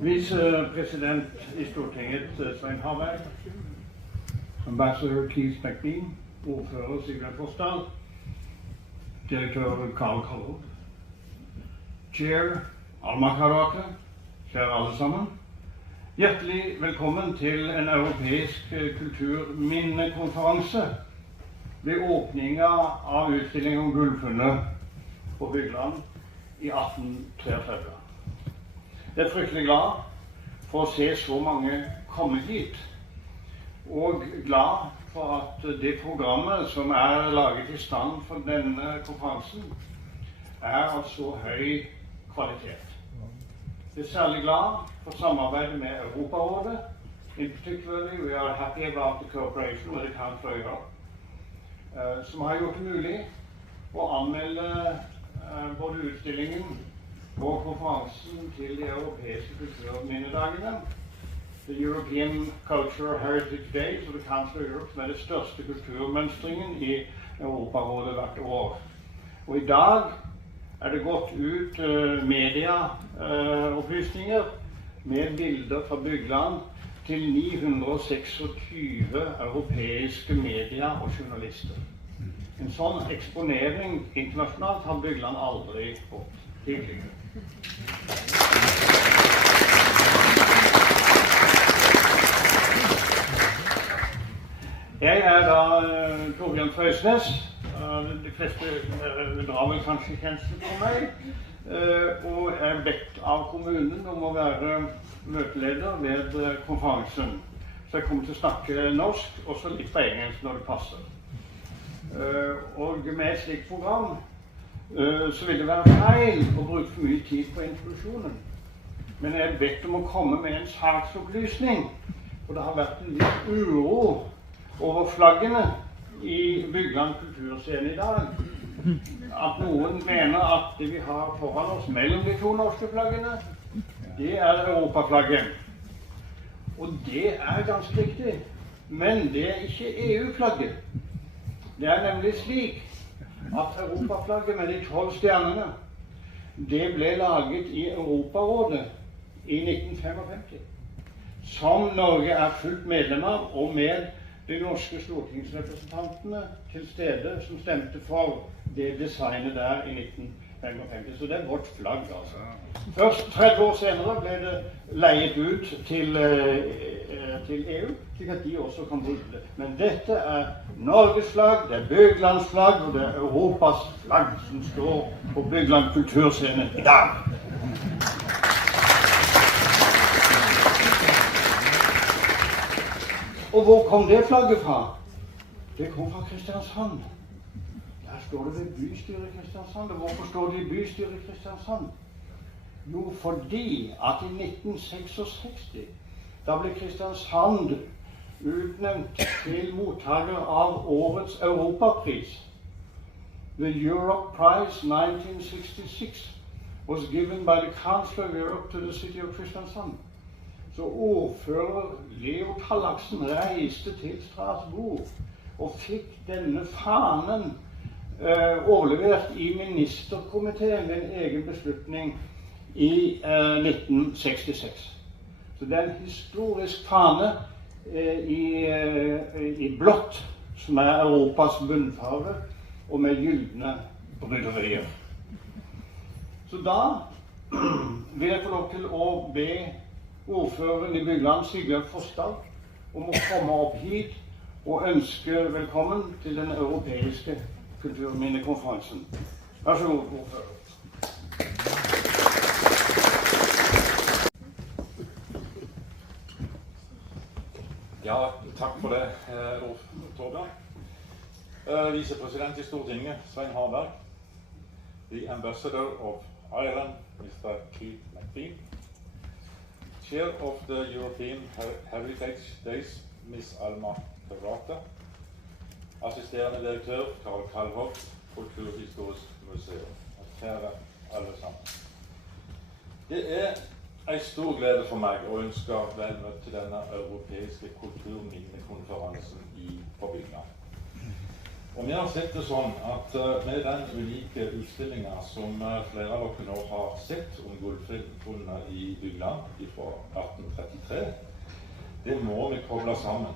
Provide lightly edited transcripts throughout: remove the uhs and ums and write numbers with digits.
Vicepresident i Stortinget Svein Harberg, ambassador Keith McBean, ordfører Sigurd Forsdal, direktør Karl Kalvod, chair Alma Karate, kjære alle sammen. Hjertelig velkommen til en europeisk kulturminnekonferanse ved åpninga av utstillingen om Gullfunnet på Bygland i 1833. Jeg er fryktelig glad for å se så mange komme hit, og glad for at det programmet som er laget i stand for denne konferansen er av så høy kvalitet. Jeg er særlig glad for samarbeidet med Europarådet. In particular, we are happy about the cooperation with the Council of Europe, som har gjort det mulig å anmelde både utstillingen og konferansen til de europeiske kulturminnedagene. The European Cultural Heritage Days of the Council of Europe, som er det største kulturmønstringen i Europarådet hvert år. Og i dag er det gått ut medieopplysninger med bilder fra Bygland til 926 europeiske medier og journalister. En sånn eksponering internasjonalt har Bygland aldri fått tidligere. Jeg er da Torbjørn Frøysnes. De fleste drar vel kanskje kjensel på meg, og er bedt av kommunen om å være møteleder ved konferansen. Så jeg kommer til å snakke norsk, og så litt på engelsk når det passer. Og med et slikt program så vil det være feil å bruke for mye tid på introduksjonen. Men jeg er bedt om å komme med en saksopplysning, for det har vært en litt uro over flaggene i Bygland kulturscene i dag. At noen mener at det vi har foran oss mellom de to norske flaggene, det er Europaflagget. Og det er ganske riktig, men det er ikke EU-flagget. Det er nemlig slik at Europaflagget med de 12 stjernene, det ble laget i Europarådet i 1955, som Norge er fullt medlem av, og med de norske stortingsrepresentantene til stede som stemte for det designet der i 1955. Så det er vårt flagg, altså. Først 30 år senere ble det leiet ut til EU, slik at de også kan bruke det. Men dette er Norges flagg, det er Byglands flagg, og det er Europas flagg som står på Bygland kulturscene i dag. Og hvor kom det flagget fra? Det kom fra Kristiansand. Der står det ved bystyret i Kristiansand. Og hvorfor står det i bystyret i Kristiansand? Jo, fordi at i 1966, da ble Kristiansand utnevnt til mottaker av årets Europapris. The Europe Prize 1966 was given by the Council of Europe to the city of Kristiansand. Så ordfører Leo Tallaksen reiste til Strasbourg og fikk denne fanen overlevert i ministerkomiteen ved en egen beslutning i 1966. Så det er en historisk fane i blått, som er Europas bunnfarve, og med gyldne bryderier. Så da vil jeg få lov til å be ordføreren i Bygland, Sigurd Forsdal, om å komme opp hit og ønske velkommen til den europeiske kulturminnekonferansen. Vær så god, ordfører. Ja, takk for det, Torbjørn. Vicepresident i Stortinget, Svein Harberg. The Ambassador of Ireland, Mr. Keith McBean. Chair of the European Heritage Days, Miss Alma Karate. Assisterende direktør, Karl Kalvod, Kulturhistorisk museum. Kjære alle sammen. Det er en stor glede for meg å ønske vel møtt til denne europeiske kulturminnekonferansen på Bygland. Og vi har sett det sånn at med den unike utstillingen som flere av dere nå har sett om Gullfunnet i Bygland fra 1833, det må vi koble sammen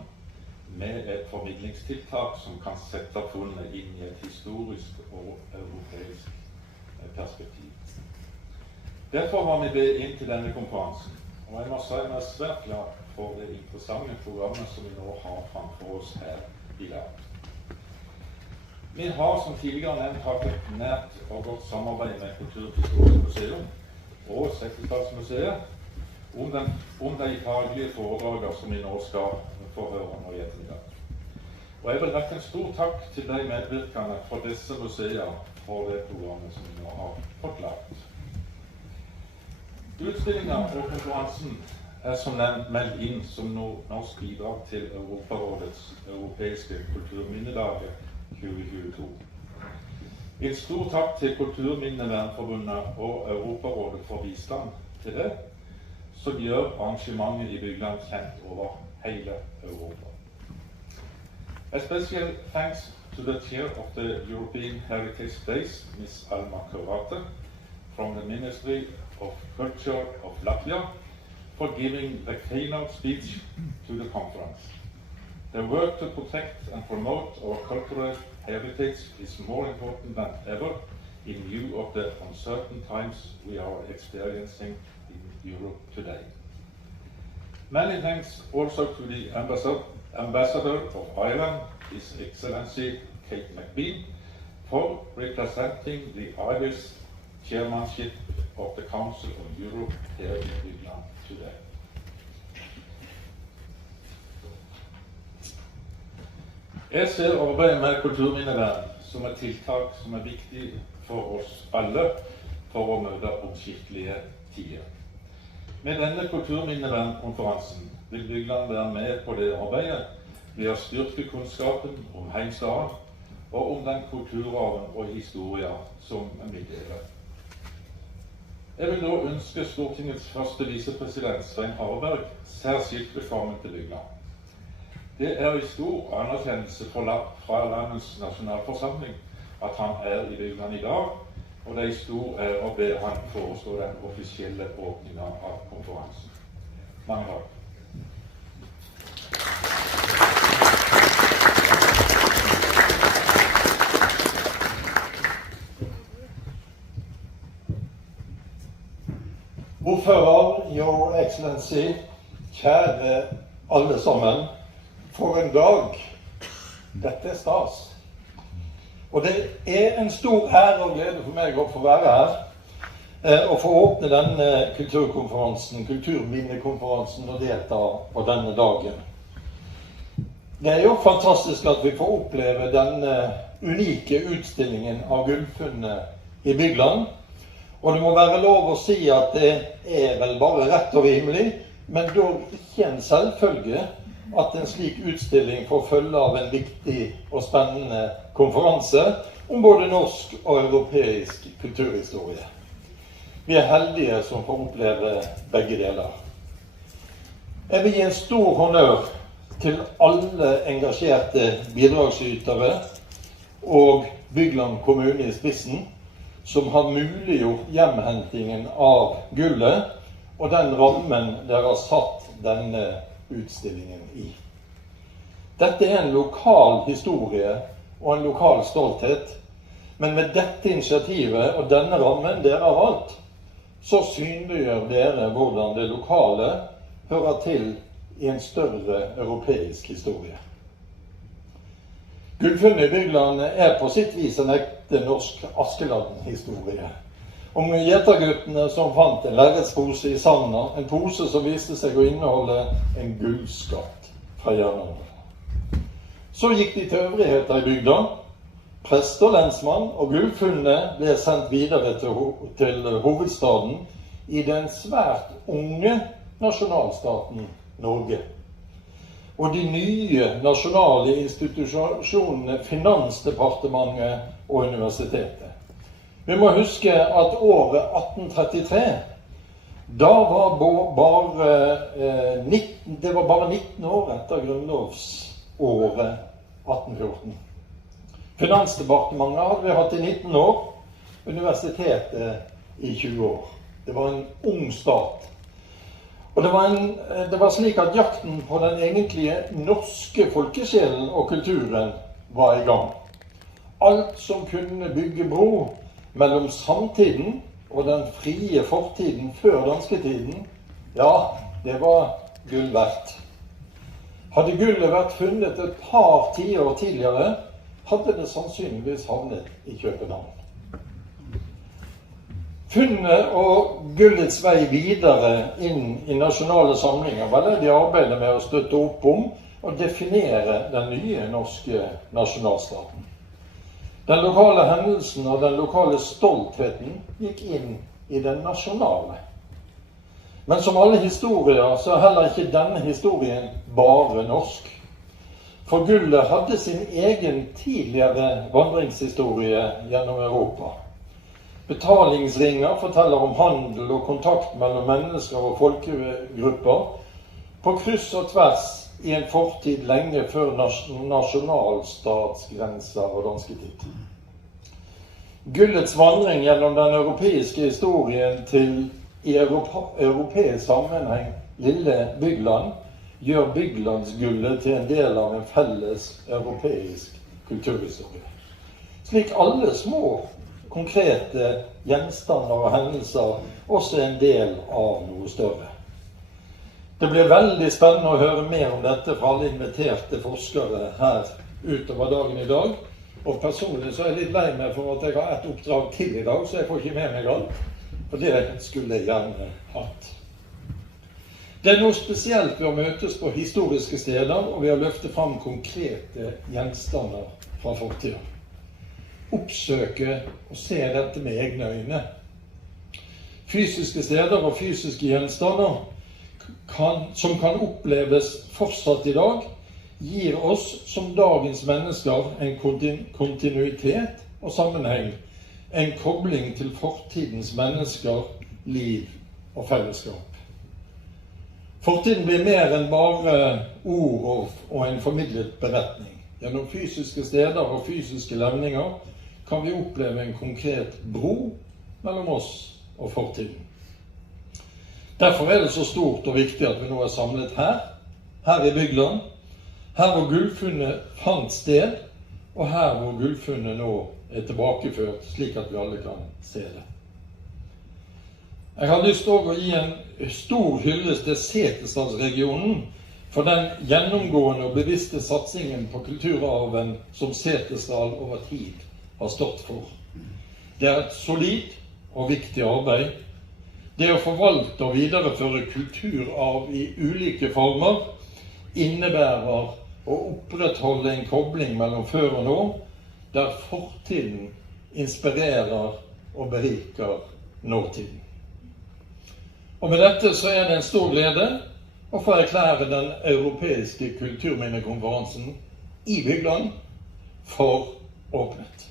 med et formidlingstiltak som kan sette funnet inn i et historisk og europeisk perspektiv. Derfor har vi bedt inn til denne konferansen, og jeg må si meg svært glad for det interessante programmet som vi nå har framfor oss her i dag. Vi har som tidligere nevnt hatt et nært og godt samarbeid med Kulturhistorisk museum og Setesdalsmuseet om de faglige foredragene som vi nå skal få høre nå i ettermiddag. Og jeg vil rette en stor takk til de medvirkende fra disse museer for det programmet som vi nå har fått lagt. Utstillingen og konferansen som nevnt meldt inn som norsk bidrag til Europarådets europeiske kulturminnedager 2022. En stor takk til Kulturminnevernforbundet og Europarådet for bistand til det, som gjør arrangementet i Bygland kjent over hele Europa. A special thanks to the chair of the European Heritage Days, Ms. Alma Karate, from the Ministry of Culture of Latvia, for giving the keynote speech to the conference. The work to protect and promote our cultural heritage is more important than ever in view of the uncertain times we are experiencing in Europe today. Many thanks also to the Ambassador of Ireland, His Excellency Kate McBean, for representing the Irish chairmanship of the Council of Europe here in Bygland today. Jeg ser arbeidet med kulturminnevern som et tiltak som er viktig for oss alle for å møte omskiftelige tider. Med denne kulturminnevernkonferansen vil Bygland være med på det arbeidet ved å styrke kunnskapen om heimstaden og om den kulturarven og historien som vi deler. Jeg vil nå ønske Stortingets første visepresident Svein Harberg særskilt velkommen til Bygland. Det er i stor anerkjennelse fra landets nasjonalforsamling at han er i Bygland i dag, og det er i stor ære å be han forestå den offisielle åpningen av konferansen. Mange takk. Ordfører, Your Excellency, kjære alle sammen. For en dag. Dette er stas. Og det er en stor ære og glede for meg å få være her og få åpne denne kulturkonferansen, kulturminnekonferansen, og delta på denne dagen. Det er jo fantastisk at vi får oppleve denne unike utstillingen av Gullfunnet i Bygland. Og det må være lov å si at det er vel bare rett og rimelig, men dog ikke en selvfølge at en slik utstilling får følge av en viktig og spennende konferanse om både norsk og europeisk kulturhistorie. Vi er heldige som får oppleve begge deler. Jeg vil gi en stor honnør til alle engasjerte bidragsytere og Bygland kommune i spissen, som har muliggjort hjemhentingen av gullet og den rammen dere har satt denne utstillingen i. Dette er en lokal historie og en lokal stolthet, men med dette initiativet og denne rammen dere har valgt, så synliggjør dere hvordan det lokale hører til i en større europeisk historie. Gullfunnet i Bygland er på sitt vis en ekte norsk Askeladden-historie. Om gjeterguttene som fant en lerretspose i sanda, en pose som viste seg å inneholde en gullskatt fra jernalderen. Så gikk de til øvrigheter i bygda. Prest og lensmann og Gullfunnet ble sendt videre til hovedstaden i den svært unge nasjonalstaten Norge. Og de nye nasjonale institusjonene Finansdepartementet og universitetet. Vi må huske at året 1833, da var det var bare 19 år etter grunnlovsåret 1814. Finansdepartementet hadde vi hatt i 19 år, universitetet i 20 år. Det var en ung stat. Og det var slik at jakten på den egentlige norske folkesjelen og kulturen var i gang. Alt som kunne bygge bro mellom samtiden og den frie fortiden før dansketiden, ja, det var gull verdt. Hadde gullet vært funnet et par tiår tidligere, hadde det sannsynligvis havnet i København. Funnet og gullets vei videre inn i nasjonale samlinger var det de arbeidet med å støtte opp om og definere den nye norske nasjonalstaten. Den lokale hendelsen og den lokale stoltheten gikk inn i den nasjonale. Men som alle historier så er heller ikke denne historien bare norsk. For gullet hadde sin egen tidligere vandringshistorie gjennom Europa. Betalingsringer forteller om handel og kontakt mellom mennesker og folkegrupper på kryss og tvers i en fortid lenge før nasjonalstatsgrenser og dansketid. Gullets vandring gjennom den europeiske historien til i europeisk sammenheng lille Bygland gjør Byglandsgullet til en del av en felles europeisk kulturhistorie. Slik alle små, konkrete gjenstander og hendelser også er en del av noe større. Det blir veldig spennende å høre mer om dette fra alle inviterte forskere her utover dagen i dag. Og personlig så er jeg litt lei meg for at jeg har et oppdrag til i dag, så jeg får ikke med meg alt. For det skulle jeg gjerne hatt. Det er noe spesielt ved å møtes på historiske steder, og ved å løfte fram konkrete gjenstander fra fortiden. Oppsøke og se dette med egne øyne. Fysiske steder og fysiske gjenstander som kan oppleves fortsatt i dag, gir oss som dagens mennesker en kontinuitet og sammenheng, en kobling til fortidens mennesker, liv og fellesskap. Fortiden blir mer enn bare ord og en formidlet beretning. Gjennom fysiske steder og fysiske levninger kan vi oppleve en konkret bro mellom oss og fortiden. Derfor er det så stort og viktig at vi nå er samlet her i Bygland, her hvor Gullfunnet fant sted, og her hvor Gullfunnet nå er tilbakeført, slik at vi alle kan se det. Jeg har lyst til å gi en stor hyllest til Setesdalsregionen for den gjennomgående og bevisste satsingen på kulturarven som Setesdal over tid har stått for. Det er et solid og viktig arbeid. Det å forvalte og videreføre kulturarv i ulike former innebærer å opprettholde en kobling mellom før og nå, der fortiden inspirerer og beriker nåtiden. Og med dette så er det en stor glede å få erklære den europeiske kulturminnekonferansen i Bygland for åpnet.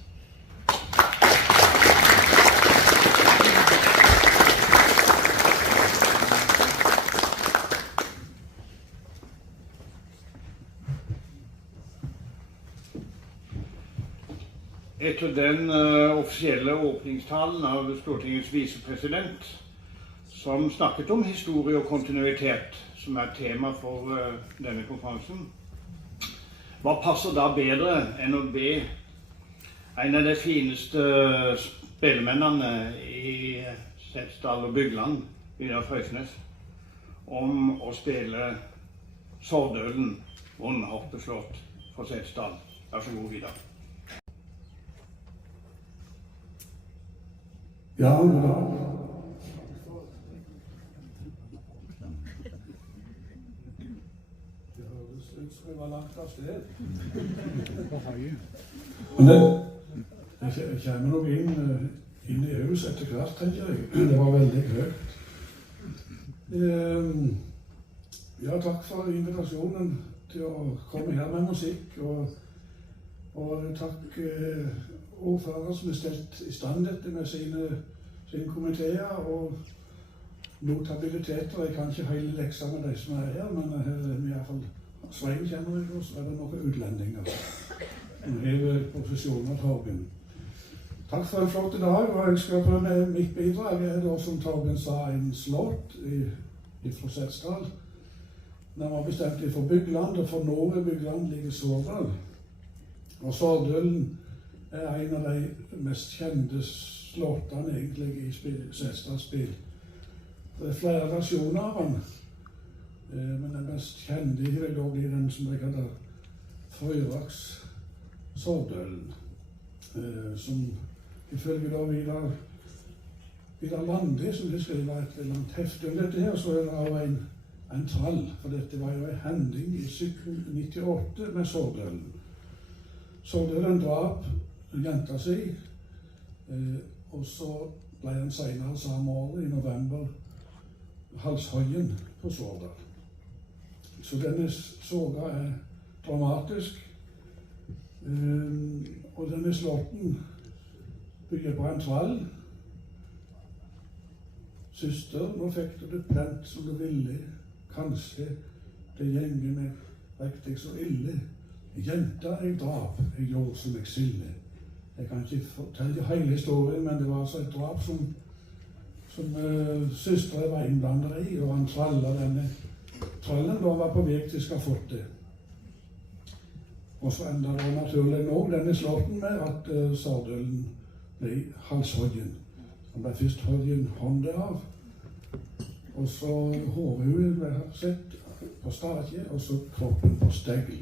Etter den offisielle åpningstalen av Stortingets visepresident, som snakket om historie og kontinuitet, som er tema for denne konferansen, hva passer da bedre enn å be en av de fineste spillemennene i Setesdal og Bygland, Vidar Frøysnes, om å spille Sovdølen, Vondharpeslott for Setesdal. Vær så god, Vidar. Ja, god dag. Det høres ut som jeg var langt av sted. Men jeg kommer nok inn i huset etter hvert, tenker jeg. Det var veldig høyt. Ja, takk for invitasjonen til å komme her med musikk, og takk ordfører som er stelt i stand dette med sine komiteer og notabiliteter. Jeg kan ikke hele leksa med de som er her, men her er i hvert fall Svein kjenner jeg, og så er det noen utlendinger. som hever profesjonen av Torben. Takk for en flott dag, og jeg skal prøve med mitt bidrag. Det da, som Torben sa, en slott fra Setesdal. Nærmere bestemt fra Bygland, og for nord i Bygland ligger Sårdal. Og Sårdølen er en av de mest kjente slottene egentlig i Setesdals spill. Det er flere versjoner av den, men den mest kjente vil da bli den som jeg kaller Frøyraks Sårdølen, som ifølge da Vidar Landi, som de skriver et langt hefte om dette her, så er det også en trall, for dette var jo en hending i 1798 med Sårdølen. Sårdølen drap jenta si, og så ble han senere samme år, i november, halshøyen på Sårdal. Så denne soga er dramatisk, og denne slotten bygger på en trall. Søster, nå fikk du det plent som du ville, kanskje det gjenger meg riktig så ille. Jenta jeg drap, jeg gjorde som jeg sille. Jeg kan ikke fortelle hele historien, men det var altså et drap som søstre var innblandet i, og han trallen da var på vei til skafottet. Og så enda det naturlig nok denne slotten med at Sårdølen ble halshøyen. Han ble først høyen håndet av, og så hovedhuet ble sett på stadje, og så kroppen på stegl.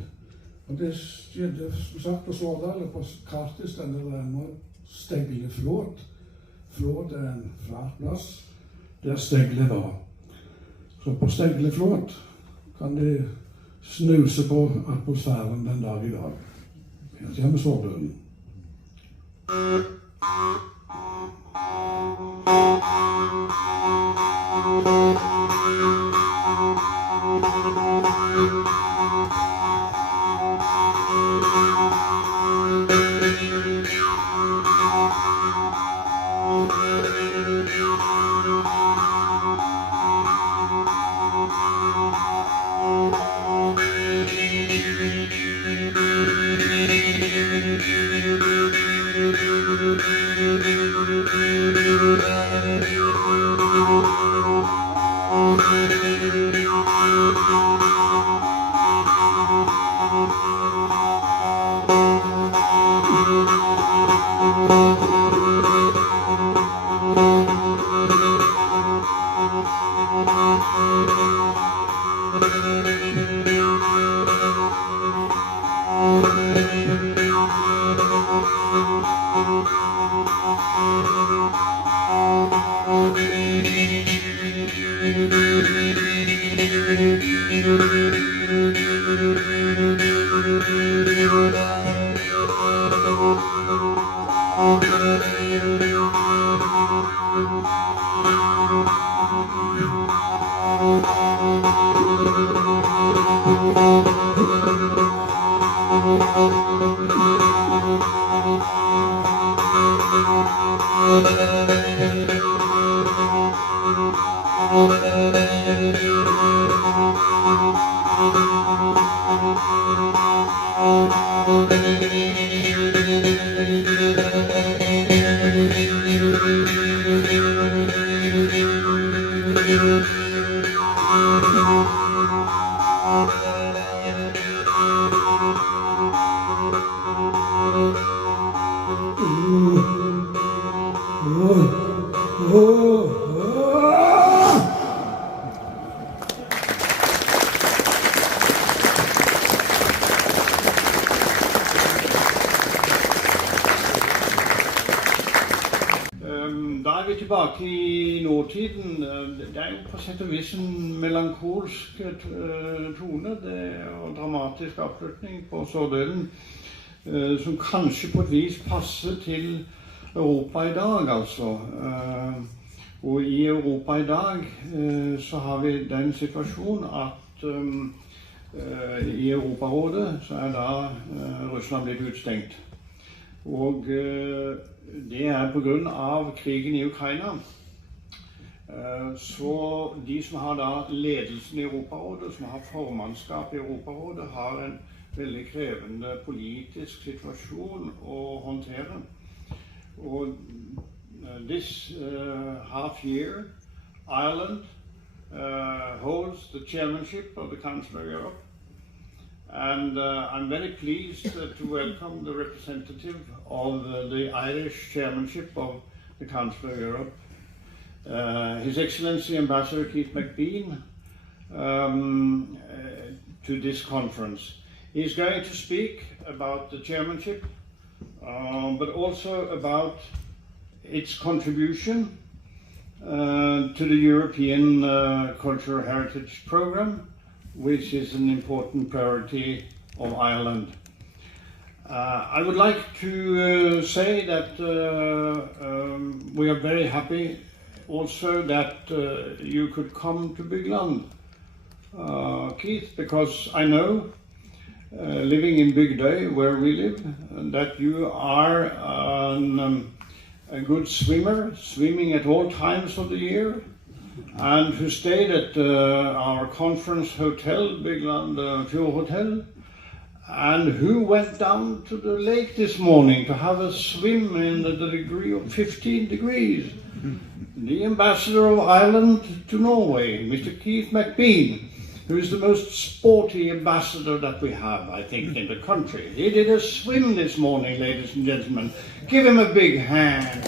Og det skjedde som sagt på Sårdal, og på kartet stender det en stegleflåt. Flåt er en flat plass der steglet var. Så på stegleflåt kan de snuse på atmosfæren den dag i dag. Her kommer Sårdølen. Da er vi tilbake i nåtiden. Det er jo på sett og vis en melankolsk tone og dramatisk avslutning på Sårdølen, som kanskje på et vis passer til Europa i dag, altså. Og i Europa i dag så har vi den situasjonen at i Europarådet så er da Russland blitt utstengt. Og det er på grunn av krigen i Ukraina. Så de som har da ledelsen i Europarådet, som har formannskap i Europarådet, har en veldig krevende politisk situasjon å håndtere. Og this half year, Ireland holds the chairmanship of the Council of Europe. And I'm very pleased to welcome the representative of the Irish chairmanship of the Council of Europe, His Excellency Ambassador Keith McBean, to this conference. He's going to speak about the chairmanship, but also about its contribution to the European Cultural Heritage Programme, which is an important priority of Ireland. I would like to say that we are very happy also that you could come to Bygland, Keith, because I know, living in Bygland, where we live, that you are a good swimmer, swimming at all times of the year, and who stayed at our conference hotel, Bygland Fjord Hotel, and who went down to the lake this morning to have a swim in the degree of 15 degrees. The ambassador of Ireland to Norway, Mr. Keith McBean, who is the most sporty ambassador that we have, I think, in the country. He did a swim this morning, ladies and gentlemen. Give him a big hand.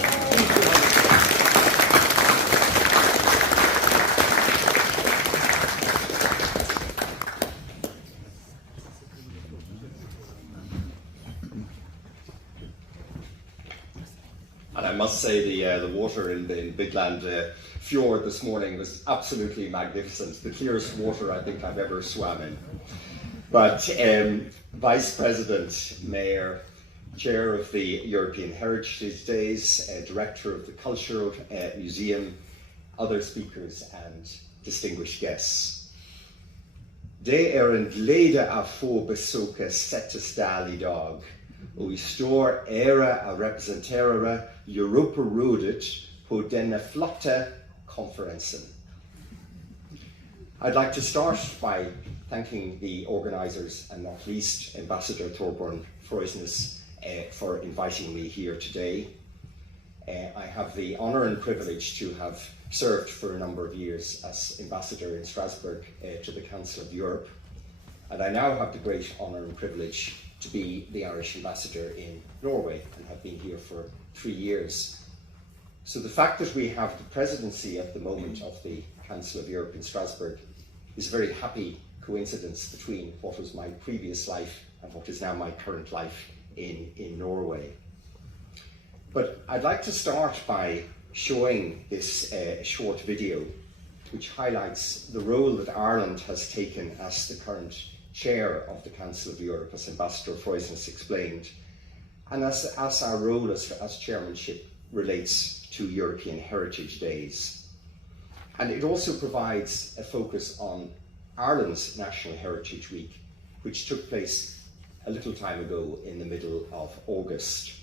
And I must say the water in Bygland Fjord this morning was absolutely magnificent. The clearest water I think I've ever swam in. But Vice President, Mayor, Chair of the European Heritage Days, Director of the Cultural Museum, other speakers and distinguished guests. Det en glädje att få besöka Sättesdal idag och i stor ära att representera Europarådet på denna flotta konferensen. I'd like to start by thanking the organisers and not least Ambassador Thorbjørn Frøysnes for inviting me here today. I have the honour and privilege to have served for a number of years as Ambassador in Strasbourg to the Council of Europe, and I now have the great honour and privilege to be the Irish Ambassador in Norway and have been here for 3 years. So the fact that we have the presidency at the moment of the Council of Europe in Strasbourg is a very happy coincidence between what was my previous life and what is now my current life in Norway. But I'd like to start by showing this short video which highlights the role that Ireland has taken as the current chair of the Council of Europe, as Ambassador Frøysnes explained, and as our role as chairmanship relates to European Heritage Days. And it also provides a focus on Ireland's National Heritage Week, which took place a little time ago in the middle of August.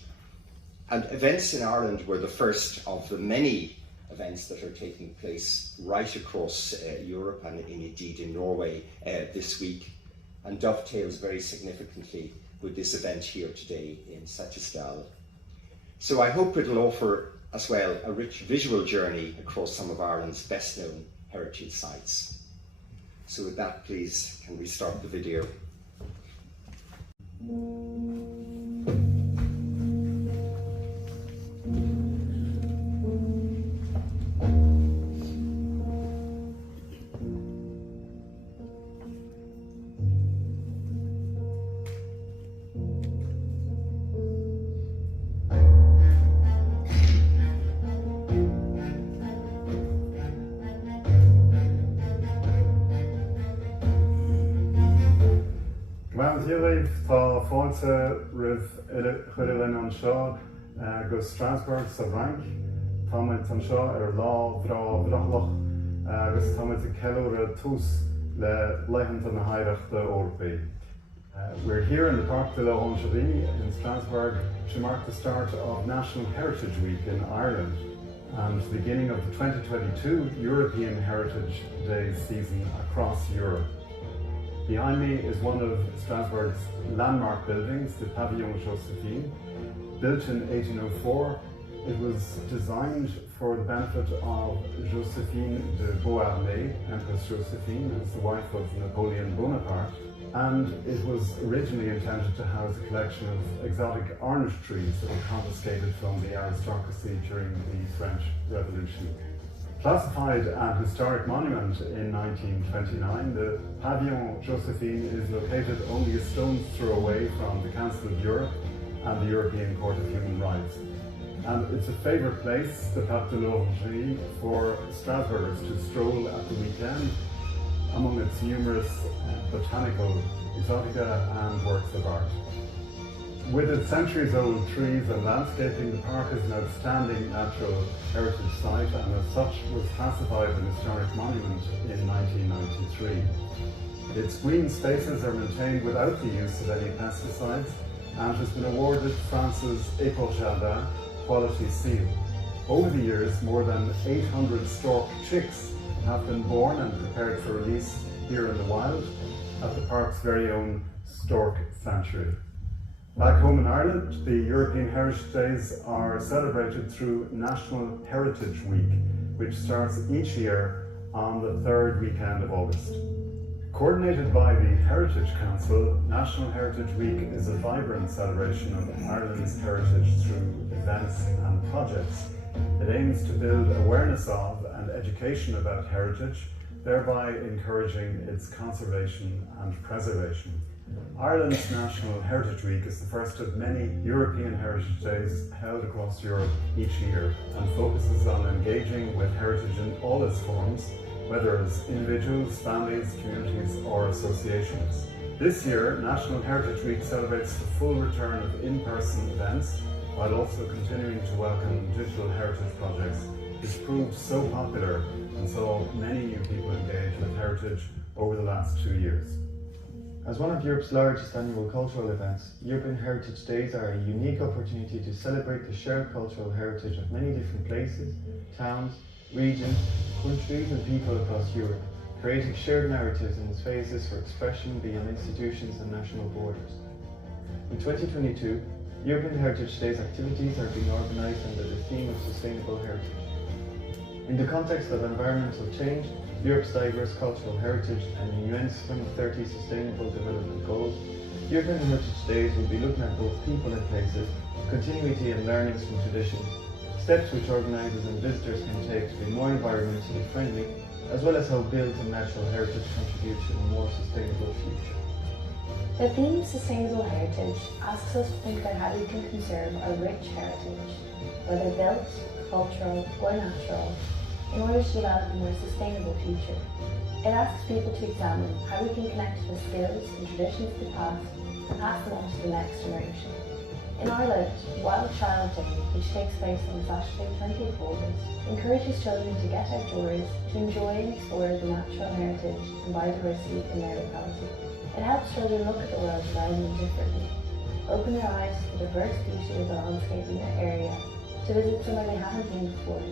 And events in Ireland were the first of the many events that are taking place right across Europe and indeed in Norway this week, and dovetails very significantly with this event here today in Setesdal. So I hope it'll offer as well a rich visual journey across some of Ireland's best known heritage sites. So with that, please, can we start the video? Díomh tá fáilte rih chuireann an seo go Strasbourg sa bhainc, táid an seo lá bhreachlach agus táid a ceiliúradh tús le leitheanta na haireachta Eorpaí. We're here in the Parc de la Rangerie in Strasbourg to mark the start of National Heritage Week in Ireland. and the beginning of the 2022 European Heritage Days season across Europe. Behind me is one of Strasbourg's landmark buildings, the Pavillon Josephine. Built in 1804, it was designed for the benefit of Josephine de Beauharnais, Empress Josephine, as the wife of Napoleon Bonaparte, and it was originally intended to house a collection of exotic orange trees that were confiscated from the aristocracy during the French Revolution. Classified an historic monument in 1929, the Pavillon Josephine is located only a stone's throw away from the Council of Europe and the European Court of Human Rights. And it's a favourite place, the Parc de l'Orangerie, for Strasbourgers to stroll at the weekend among its numerous botanical exotica and works of art. With its centuries-old trees and landscaping, the park is an outstanding natural heritage site and as such was classified an historic monument in 1993. Its green spaces are maintained without the use of any pesticides and has been awarded France's École Jardin Quality Seal. Over the years, more than 800 stork chicks have been born and prepared for release here in the wild at the park's very own Stork Sanctuary. Back home in Ireland, the European Heritage Days are celebrated through National Heritage Week, which starts each year on the third weekend of August. Coordinated by the Heritage Council, National Heritage Week is a vibrant celebration of Ireland's heritage through events and projects. It aims to build awareness of and education about heritage, thereby encouraging its conservation and preservation. Ireland's National Heritage Week is the first of many European Heritage Days held across Europe each year and focuses on engaging with heritage in all its forms, whether as individuals, families, communities or associations. This year, National Heritage Week celebrates the full return of in-person events while also continuing to welcome digital heritage projects, which proved so popular and saw many new people engage with heritage over the last 2 years. As one of Europe's largest annual cultural events, European Heritage Days are a unique opportunity to celebrate the shared cultural heritage of many different places, towns, regions, countries and people across Europe, creating shared narratives and spaces for expression beyond institutions and national borders. In 2022, European Heritage Days activities are being organised under the theme of sustainable heritage. In the context of environmental change, Europe's diverse cultural heritage and the UN's 2030 Sustainable Development Goals, European Heritage Days will be looking at both people and places, continuity and learnings from traditions, steps which organisers and visitors can take to be more environmentally friendly, as well as how built and natural heritage contribute to a more sustainable future. The theme of sustainable heritage asks us to think about how we can conserve our rich heritage, whether built, cultural or natural, in order to develop a more sustainable future. It asks people to examine how we can connect to the skills and traditions of the past and pass them on to the next generation. In Ireland, Wild Child Day, which takes place on Saturday 20th August, encourages children to get outdoors, to enjoy and explore the natural heritage and biodiversity in their locality. It helps children look at the world around them differently, open their eyes to the diverse beauty of the landscape in their area, to visit somewhere they haven't been before,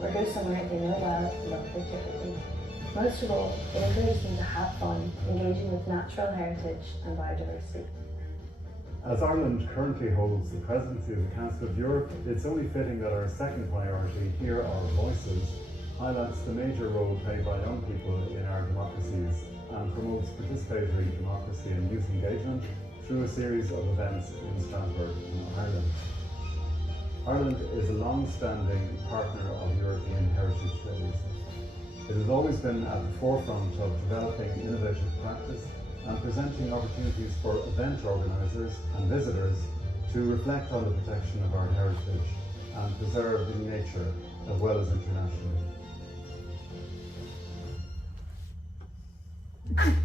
or go somewhere they know well and look at it differently. Most of all, it encourages them to have fun, engaging with natural heritage and biodiversity. As Ireland currently holds the presidency of the Council of Europe, it's only fitting that our second priority, Hear Our Voices, highlights the major role played by young people in our democracies and promotes participatory democracy and youth engagement through a series of events in Strasbourg and Ireland. Ireland is a long-standing partner of European Heritage Days. It has always been at the forefront of developing innovative practice and presenting opportunities for event organisers and visitors to reflect on the protection of our heritage and preserve in nature as well as internationally.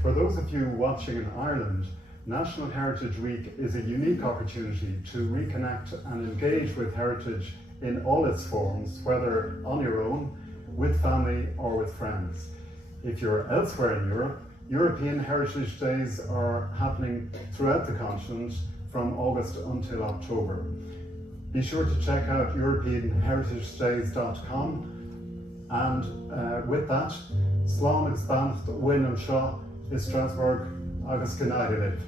For those of you watching in Ireland, National Heritage Week is a unique opportunity to reconnect and engage with heritage in all its forms, whether on your own, with family or with friends. If you're elsewhere in Europe, European Heritage Days are happening throughout the continent from August until October. Be sure to check out EuropeanHeritageDays.com, and with that, Slán agus Banff Win an Seo is Strasbourg agus Gnáidiribh.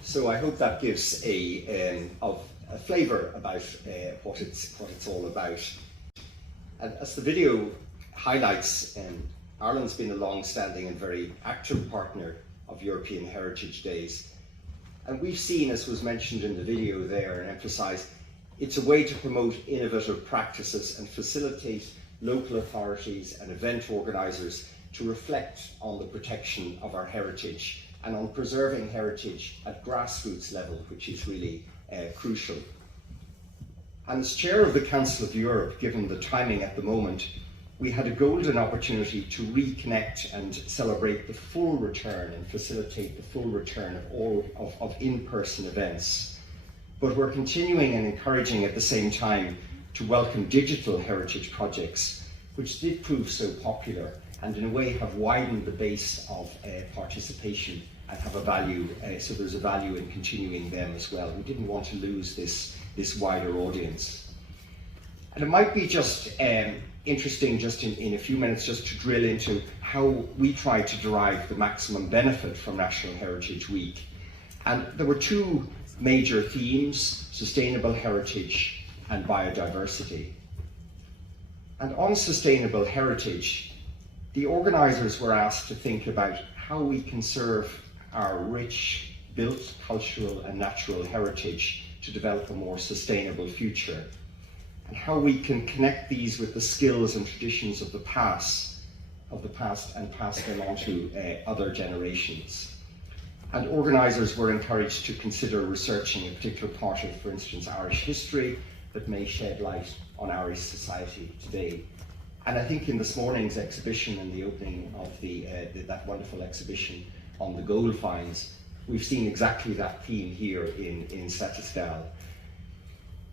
So I hope that gives a flavour about what it's all about. And as the video highlights, Ireland's been a long-standing and very active partner of European Heritage Days. And we've seen, as was mentioned in the video there and emphasised, it's a way to promote innovative practices and facilitate local authorities and event organisers to reflect on the protection of our heritage and on preserving heritage at grassroots level, which is really crucial. And as chair of the Council of Europe, given the timing at the moment, we had a golden opportunity to reconnect and celebrate the full return and facilitate the full return of all of in-person events. But we're continuing and encouraging at the same time to welcome digital heritage projects, which did prove so popular and in a way have widened the base of participation and have a value, so there's a value in continuing them as well. We didn't want to lose this wider audience. And it might be just interesting just in a few minutes just to drill into how we try to derive the maximum benefit from National Heritage Week. And there were two major themes: sustainable heritage and biodiversity. And on sustainable heritage, the organisers were asked to think about how we conserve our rich built cultural and natural heritage to develop a more sustainable future, and how we can connect these with the skills and traditions of the past and pass them on to other generations. And organisers were encouraged to consider researching a particular part of, for instance, Irish history that may shed light on Irish society today. And I think in this morning's exhibition and the opening of that wonderful exhibition on the gold finds, we've seen exactly that theme here in Setesdal.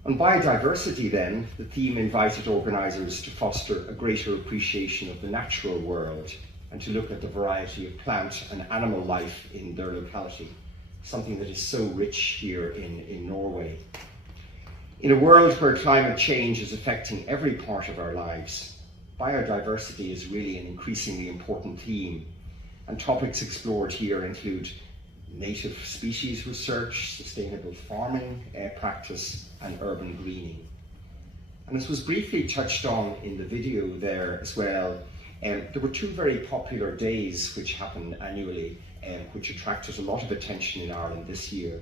On biodiversity then, the theme invited organisers to foster a greater appreciation of the natural world and to look at the variety of plant and animal life in their locality, something that is so rich here in Norway. In a world where climate change is affecting every part of our lives, biodiversity is really an increasingly important theme, and topics explored here include native species research, sustainable farming practice, and urban greening. And as was briefly touched on in the video there as well, there were two very popular days which happen annually, which attracted a lot of attention in Ireland this year.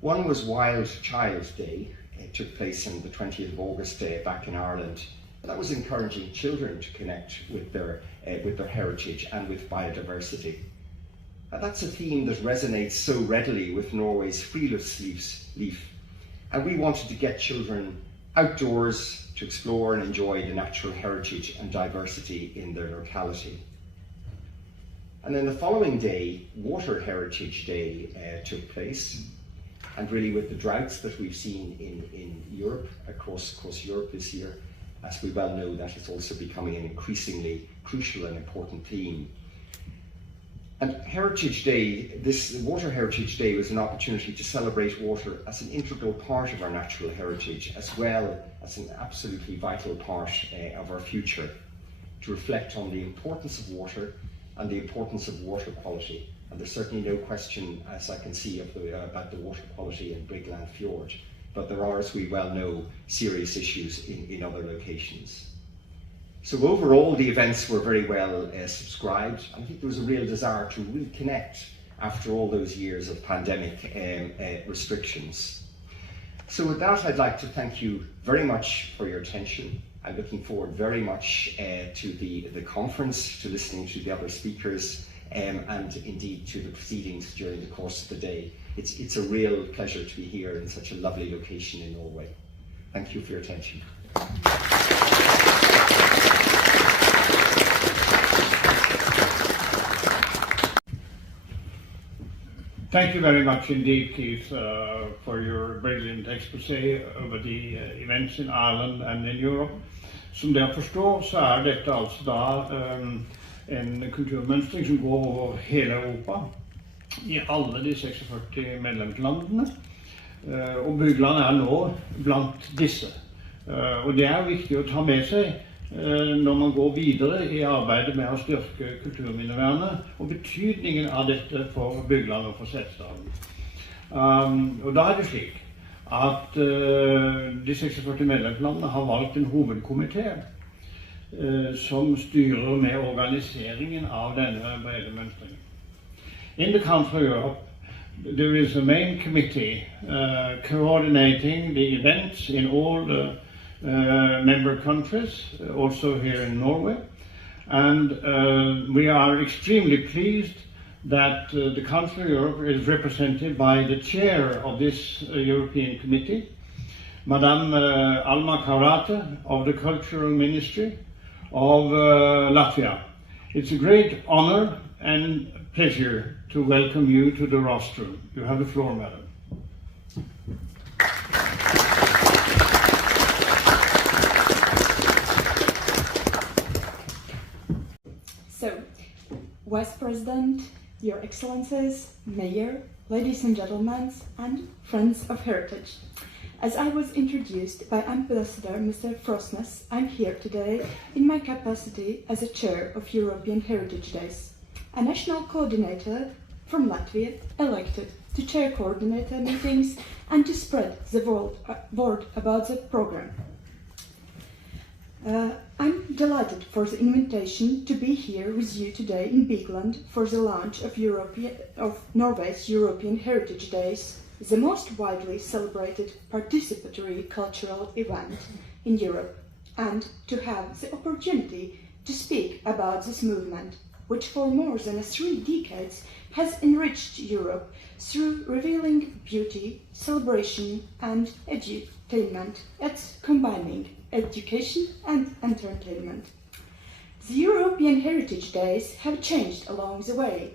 One was Wild Child Day. It took place on the 20th of August back in Ireland. That was encouraging children to connect with their heritage and with biodiversity. That's a theme that resonates so readily with Norway's Friluftsliv, and we wanted to get children outdoors to explore and enjoy the natural heritage and diversity in their locality. And then the following day, Water Heritage Day took place, and really with the droughts that we've seen in Europe, across Europe this year, as we well know, that is also becoming an increasingly crucial and important theme. And Heritage Day, this Water Heritage Day was an opportunity to celebrate water as an integral part of our natural heritage, as well as an absolutely vital part of our future, to reflect on the importance of water and the importance of water quality. And there's certainly no question, as I can see, about the water quality in Bygland Fjord. But there are, as we well know, serious issues in other locations. So overall, the events were very well subscribed. I think there was a real desire to reconnect after all those years of pandemic restrictions. So with that, I'd like to thank you very much for your attention. I'm looking forward very much to the conference, to listening to the other speakers, and indeed to the proceedings during the course of the day. It's a real pleasure to be here in such a lovely location in Norway. Thank you for your attention. Thank you very much indeed, Keith, for your brilliant expose over the events in Ireland and in Europe. Som dere forstår, så dette altså da en kulturmønstring som går over hele Europa, i alle de 46 medlemslandene. Og Bygland nå blant disse. Og det viktig å ta med seg når man går videre i arbeidet med å styrke kulturminnevernet og betydningen av dette for Bygland og for Setesdalen. Og da det slik at de 46 medlemslandene har valgt en hovedkomité som styrer med organiseringen av denne brede mønstringen. In the Council of Europe, there is a main committee coordinating the events in all the member countries, also here in Norway, and we are extremely pleased that the Council of Europe is represented by the chair of this European Committee, Madame Alma Karate of the Cultural Ministry of Latvia. It's a great honor and pleasure to welcome you to the rostrum. You have the floor, Madam. So, Vice President, Your Excellencies, Mayor, ladies and gentlemen, and friends of heritage. As I was introduced by Ambassador Mr. Frostness, I'm here today in my capacity as a chair of European Heritage Days, a national coordinator from Latvia elected to chair coordinator meetings and to spread the word about the program. I'm delighted for the invitation to be here with you today in Bygland for the launch of Norway's European Heritage Days, the most widely celebrated participatory cultural event in Europe, and to have the opportunity to speak about this movement, which for more than 3 decades has enriched Europe through revealing beauty, celebration and edutainment, at combining education and entertainment. The European Heritage Days have changed along the way.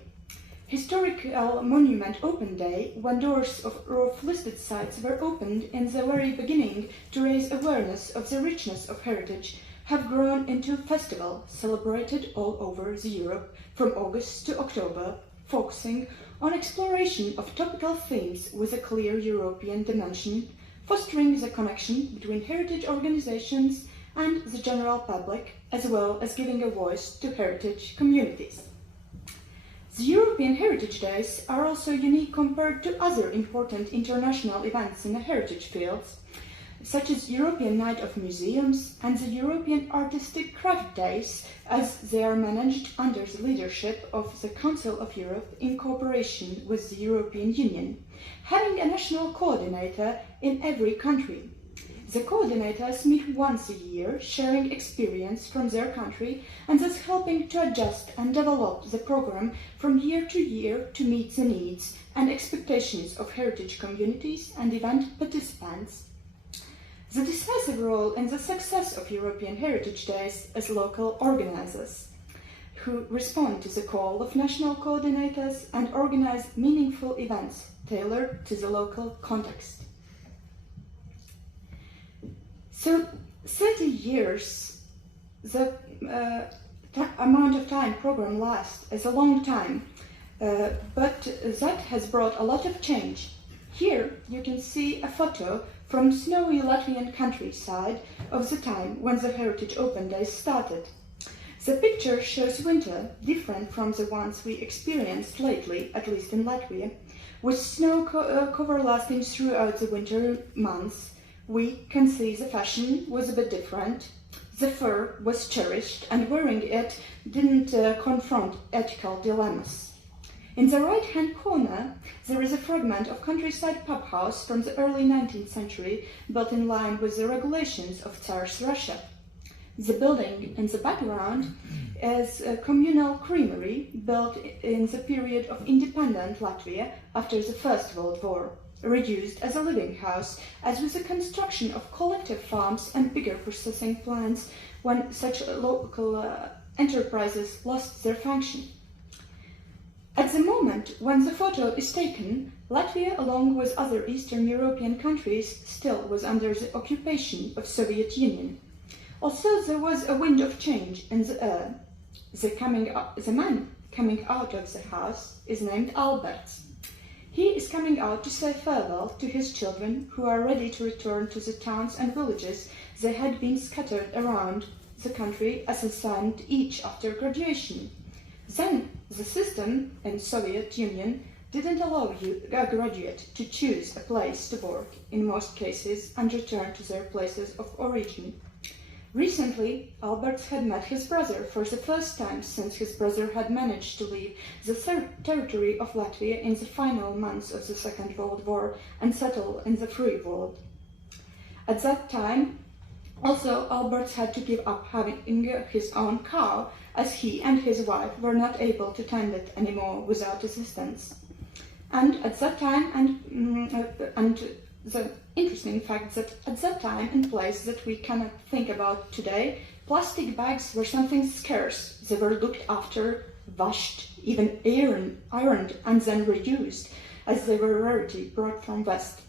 Historical Monument Open Day, when doors of listed sites were opened in the very beginning to raise awareness of the richness of heritage, have grown into a festival celebrated all over Europe from August to October, focusing on exploration of topical themes with a clear European dimension, fostering the connection between heritage organizations and the general public, as well as giving a voice to heritage communities. The European Heritage Days are also unique compared to other important international events in the heritage fields, such as European Night of Museums and the European Artistic Craft Days, as they are managed under the leadership of the Council of Europe in cooperation with the European Union, having a national coordinator in every country. The coordinators meet once a year, sharing experience from their country and thus helping to adjust and develop the program from year to year to meet the needs and expectations of heritage communities and event participants. The decisive role in the success of European Heritage Days is local organizers, who respond to the call of national coordinators and organize meaningful events tailored to the local context. So 30 years, the amount of time program lasts is a long time, but that has brought a lot of change. Here you can see a photo from snowy Latvian countryside of the time when the Heritage Open Days started. The picture shows winter, different from the ones we experienced lately, at least in Latvia, with snow cover lasting throughout the winter months. We can see the fashion was a bit different. The fur was cherished, and wearing it didn't confront ethical dilemmas. In the right-hand corner, there is a fragment of countryside pub house from the early 19th century, built in line with the regulations of Tsar's Russia. The building in the background is a communal creamery built in the period of independent Latvia after the First World War. reused as a living house, as with the construction of collective farms and bigger processing plants when such local enterprises lost their function. At the moment when the photo is taken, Latvia, along with other Eastern European countries, still was under the occupation of Soviet Union. Also, there was a wind of change in the air. The man coming out of the house is named Alberts. He is coming out to say farewell to his children, who are ready to return to the towns and villages they had been scattered around the country as assigned each after graduation. Then, the system in Soviet Union didn't allow a graduate to choose a place to work in most cases and return to their places of origin. Recently, Alberts had met his brother for the first time since his brother had managed to leave the territory of Latvia in the final months of the Second World War and settle in the free world. At that time, also, Alberts had to give up having his own cow, as he and his wife were not able to tend it anymore without assistance. And at that time, and the interesting fact that at that time, in place that we cannot think about today, plastic bags were something scarce. They were looked after, washed, even ironed, and then reused, as they were a rarity brought from West.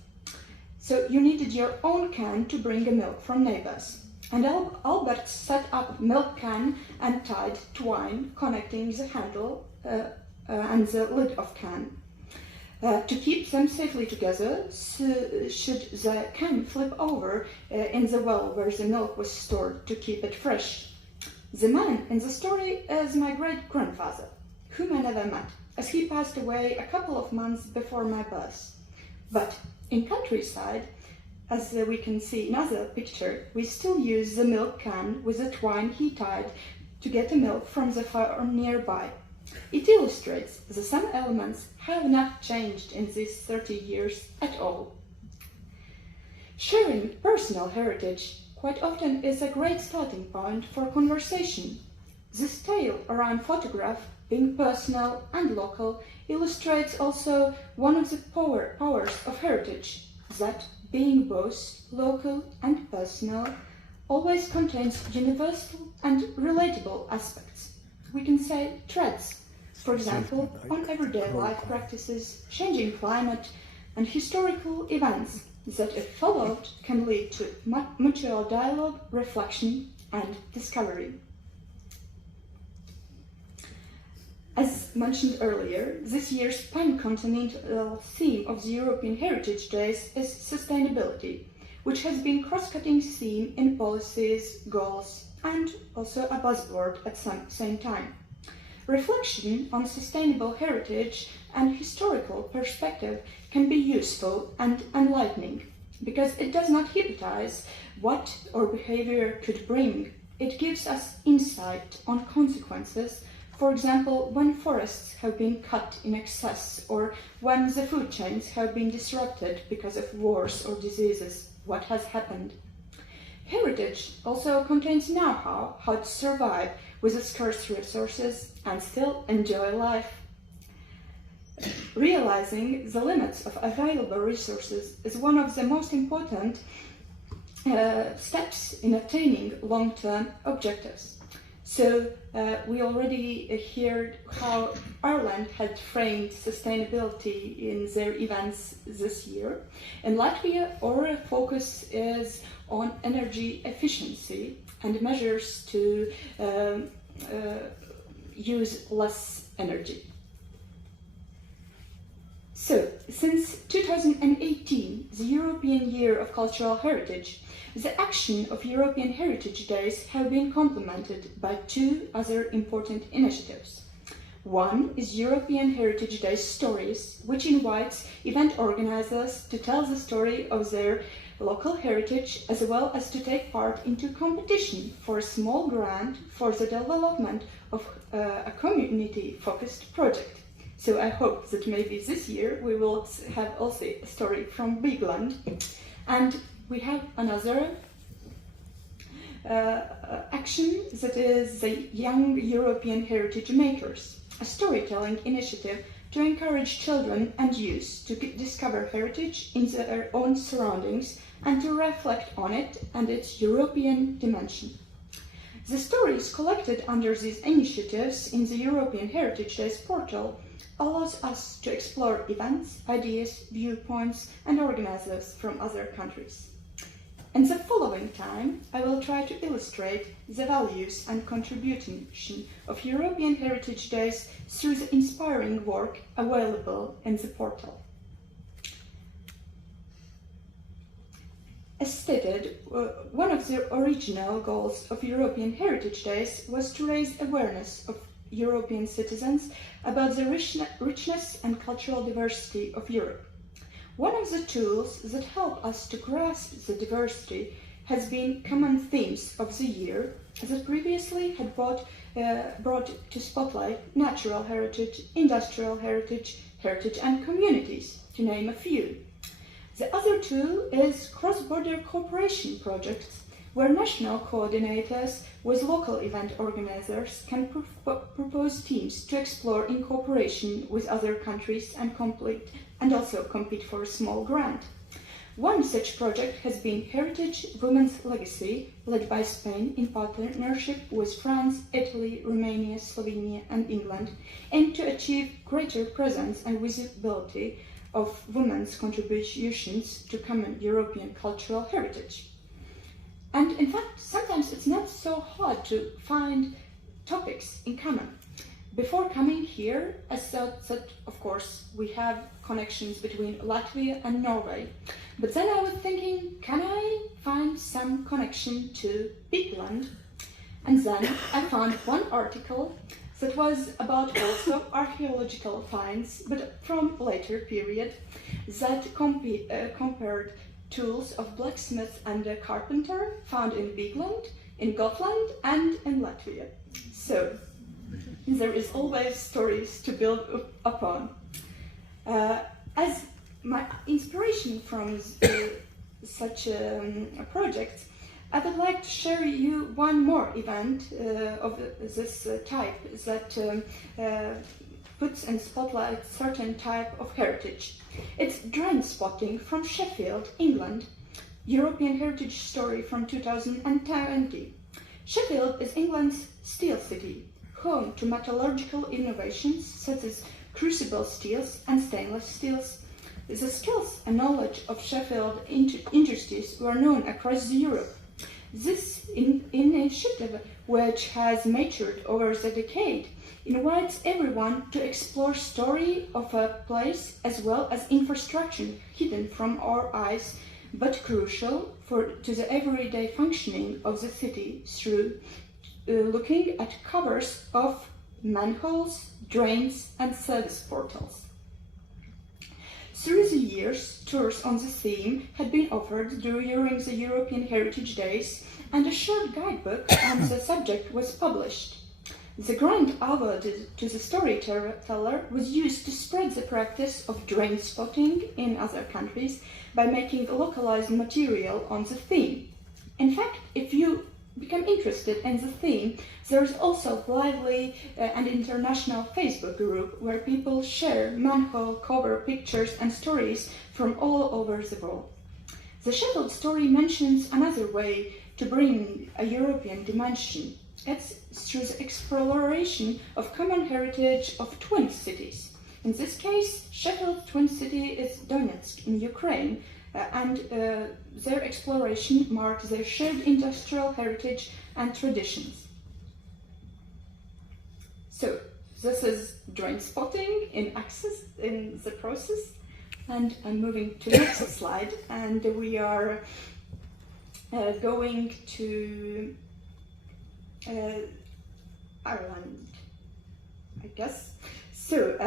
So you needed your own can to bring a milk from neighbors. And Albert set up milk can and tied twine connecting the handle and the lid of can. To keep them safely together, should the can flip over in the well where the milk was stored to keep it fresh. The man in the story is my great-grandfather, whom I never met, as he passed away a couple of months before my birth. But in countryside, as we can see in another picture, we still use the milk can with the twine he tied to get the milk from the farm nearby. It illustrates that some elements have not changed in these 30 years at all. Sharing personal heritage quite often is a great starting point for conversation. This tale around photograph being personal and local illustrates also one of the powers of heritage, that being both local and personal always contains universal and relatable aspects. We can say threads, for example, on everyday life practices, changing climate, and historical events that, if followed, can lead to mutual dialogue, reflection, and discovery. As mentioned earlier, this year's pan-continental theme of the European Heritage Days is sustainability, which has been a cross-cutting theme in policies, goals, and also a buzzword at the same time. Reflection on sustainable heritage and historical perspective can be useful and enlightening, because it does not hypothesize what our behavior could bring. It gives us insight on consequences. For example, when forests have been cut in excess, or when the food chains have been disrupted because of wars or diseases, what has happened? Heritage also contains know-how, how to survive with the scarce resources and still enjoy life. Realizing the limits of available resources is one of the most important steps in attaining long-term objectives. So we already heard how Ireland had framed sustainability in their events this year. In Latvia, our focus is on energy efficiency and measures to use less energy. So, since 2018, the European Year of Cultural Heritage, the action of European Heritage Days have been complemented by two other important initiatives. One is European Heritage Days Stories, which invites event organizers to tell the story of their local heritage, as well as to take part into competition for a small grant for the development of a community-focused project. So I hope that maybe this year we will have also a story from Bygland. And we have another action that is the Young European Heritage Makers. a storytelling initiative to encourage children and youth to discover heritage in their own surroundings and to reflect on it and its European dimension. The stories collected under these initiatives in the European Heritage Days portal allows us to explore events, ideas, viewpoints and organizers from other countries. In the following time, I will try to illustrate the values and contribution of European Heritage Days through the inspiring work available in the portal. As stated, one of the original goals of European Heritage Days was to raise awareness of European citizens about the richness and cultural diversity of Europe. One of the tools that help us to grasp the diversity has been common themes of the year that previously had brought to spotlight natural heritage, industrial heritage, heritage and communities, to name a few. The other tool is cross-border cooperation projects, where national coordinators with local event organizers can propose themes to explore in cooperation with other countries and also compete for a small grant. One such project has been Heritage Women's Legacy, led by Spain in partnership with France, Italy, Romania, Slovenia and England, aimed to achieve greater presence and visibility of women's contributions to common European cultural heritage. And in fact, sometimes it's not so hard to find topics in common. Before coming here, I thought that, of course, we have connections between Latvia and Norway. But then I was thinking, can I find some connection to Bygland? And then I found one article that was about also archaeological finds, but from later period, that compared tools of blacksmith and carpenter found in Bygland, in Gullfunnet and in Latvia. So, there is always stories to build upon. As my inspiration from such a project, I would like to share you one more event of this type that puts in spotlight certain type of heritage. It's drone spotting from Sheffield, England, European Heritage Story from 2020. Sheffield is England's steel city, home to metallurgical innovations such as crucible steels and stainless steels. The skills and knowledge of Sheffield industries were known across Europe. This initiative, which has matured over the decade, invites everyone to explore story of a place as well as infrastructure hidden from our eyes, but crucial to the everyday functioning of the city through looking at covers of manholes, drains and service portals. Through the years, tours on the theme had been offered during the European Heritage Days, and a short guidebook on the subject was published. The grant awarded to the storyteller was used to spread the practice of drain spotting in other countries by making localized material on the theme. In fact, if you become interested in the theme, there is also a lively and international Facebook group where people share manhole cover pictures and stories from all over the world. The Sheffield story mentions another way to bring a European dimension. It's through the exploration of common heritage of twin cities. In this case, Sheffield's twin city is Donetsk in Ukraine, and their exploration marks their shared industrial heritage and traditions. So, this is drain spotting in the process, and I'm moving to the next slide, and we are going to Ireland, I guess. So,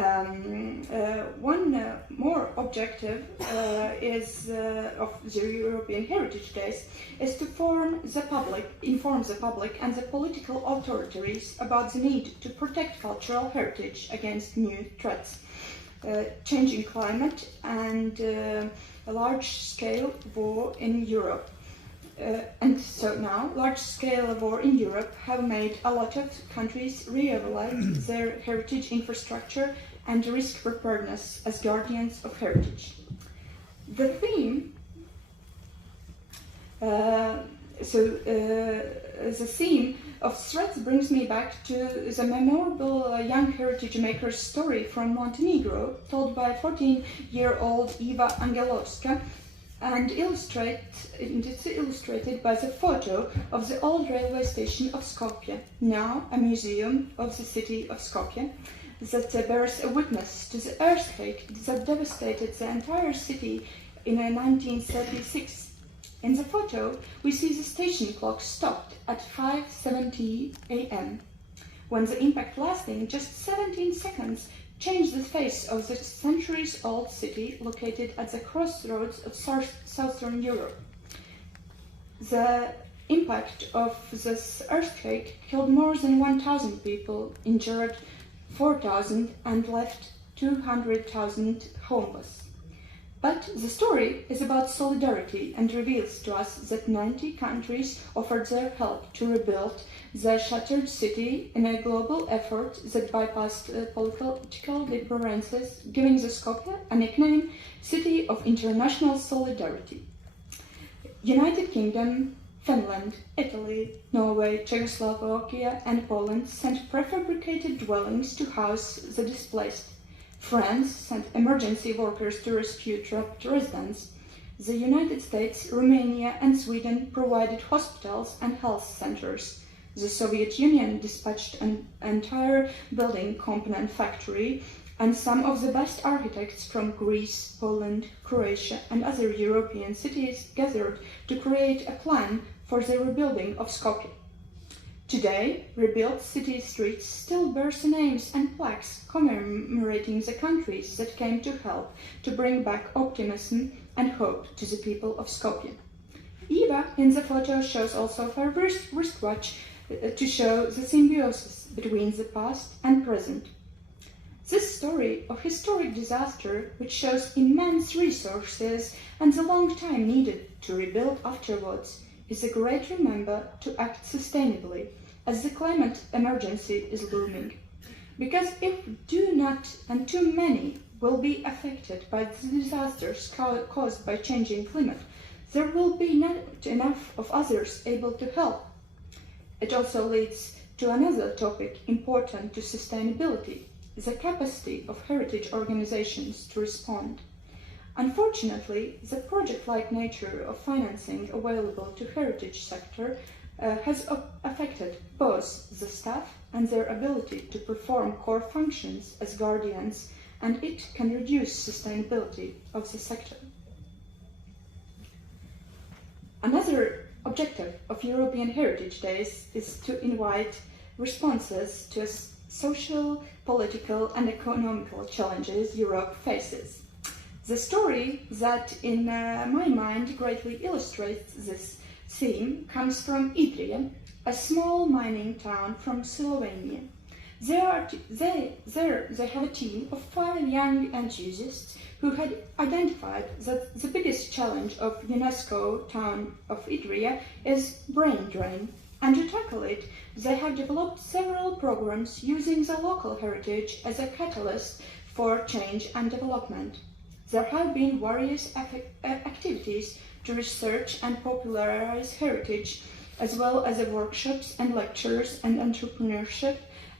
one more objective of the European Heritage Days is to inform the public and the political authorities about the need to protect cultural heritage against new threats, changing climate and a large-scale war in Europe. and so now, large-scale war in Europe have made a lot of countries re-evaluate their heritage infrastructure and risk preparedness as guardians of heritage. The theme, the theme of threats brings me back to the memorable young heritage maker's story from Montenegro, told by 14-year-old Eva Angelovska, and it's illustrated by the photo of the old railway station of Skopje, now a museum of the city of Skopje, that bears a witness to the earthquake that devastated the entire city in 1936. In the photo, we see the station clock stopped at 5:70 a.m. when the impact, lasting just 17 seconds, changed the face of the centuries-old city located at the crossroads of southern Europe. The impact of this earthquake killed more than 1,000 people, injured 4,000, and left 200,000 homeless. But the story is about solidarity and reveals to us that 90 countries offered their help to rebuild the shattered city in a global effort that bypassed political differences, giving the Skopje a nickname, City of International Solidarity. United Kingdom, Finland, Italy, Norway, Czechoslovakia and Poland sent prefabricated dwellings to house the displaced. France sent emergency workers to rescue trapped residents. The United States, Romania and Sweden provided hospitals and health centers. The Soviet Union dispatched an entire building component factory, and some of the best architects from Greece, Poland, Croatia and other European cities gathered to create a plan for the rebuilding of Skopje. Today, rebuilt city streets still bear the names and plaques commemorating the countries that came to help to bring back optimism and hope to the people of Skopje. Eva in the photo shows also her wristwatch to show the symbiosis between the past and present. This story of historic disaster, which shows immense resources and the long time needed to rebuild afterwards, is a great reminder to act sustainably as the climate emergency is looming. Because if do not, and too many will be affected by the disasters caused by changing climate, there will be not enough of others able to help. It also leads to another topic important to sustainability, the capacity of heritage organizations to respond. Unfortunately, the project-like nature of financing available to heritage sector has affected both the staff and their ability to perform core functions as guardians, and it can reduce sustainability of the sector. Another objective of European Heritage Days is to invite responses to social, political and economical challenges Europe faces. The story that, in my mind, greatly illustrates this theme comes from Idrija, a small mining town from Slovenia. They have a team of 5 young enthusiasts who had identified that the biggest challenge of UNESCO town of Idrija is brain drain, and to tackle it, they have developed several programs using the local heritage as a catalyst for change and development. There have been various activities to research and popularize heritage, as well as workshops and lectures and entrepreneurship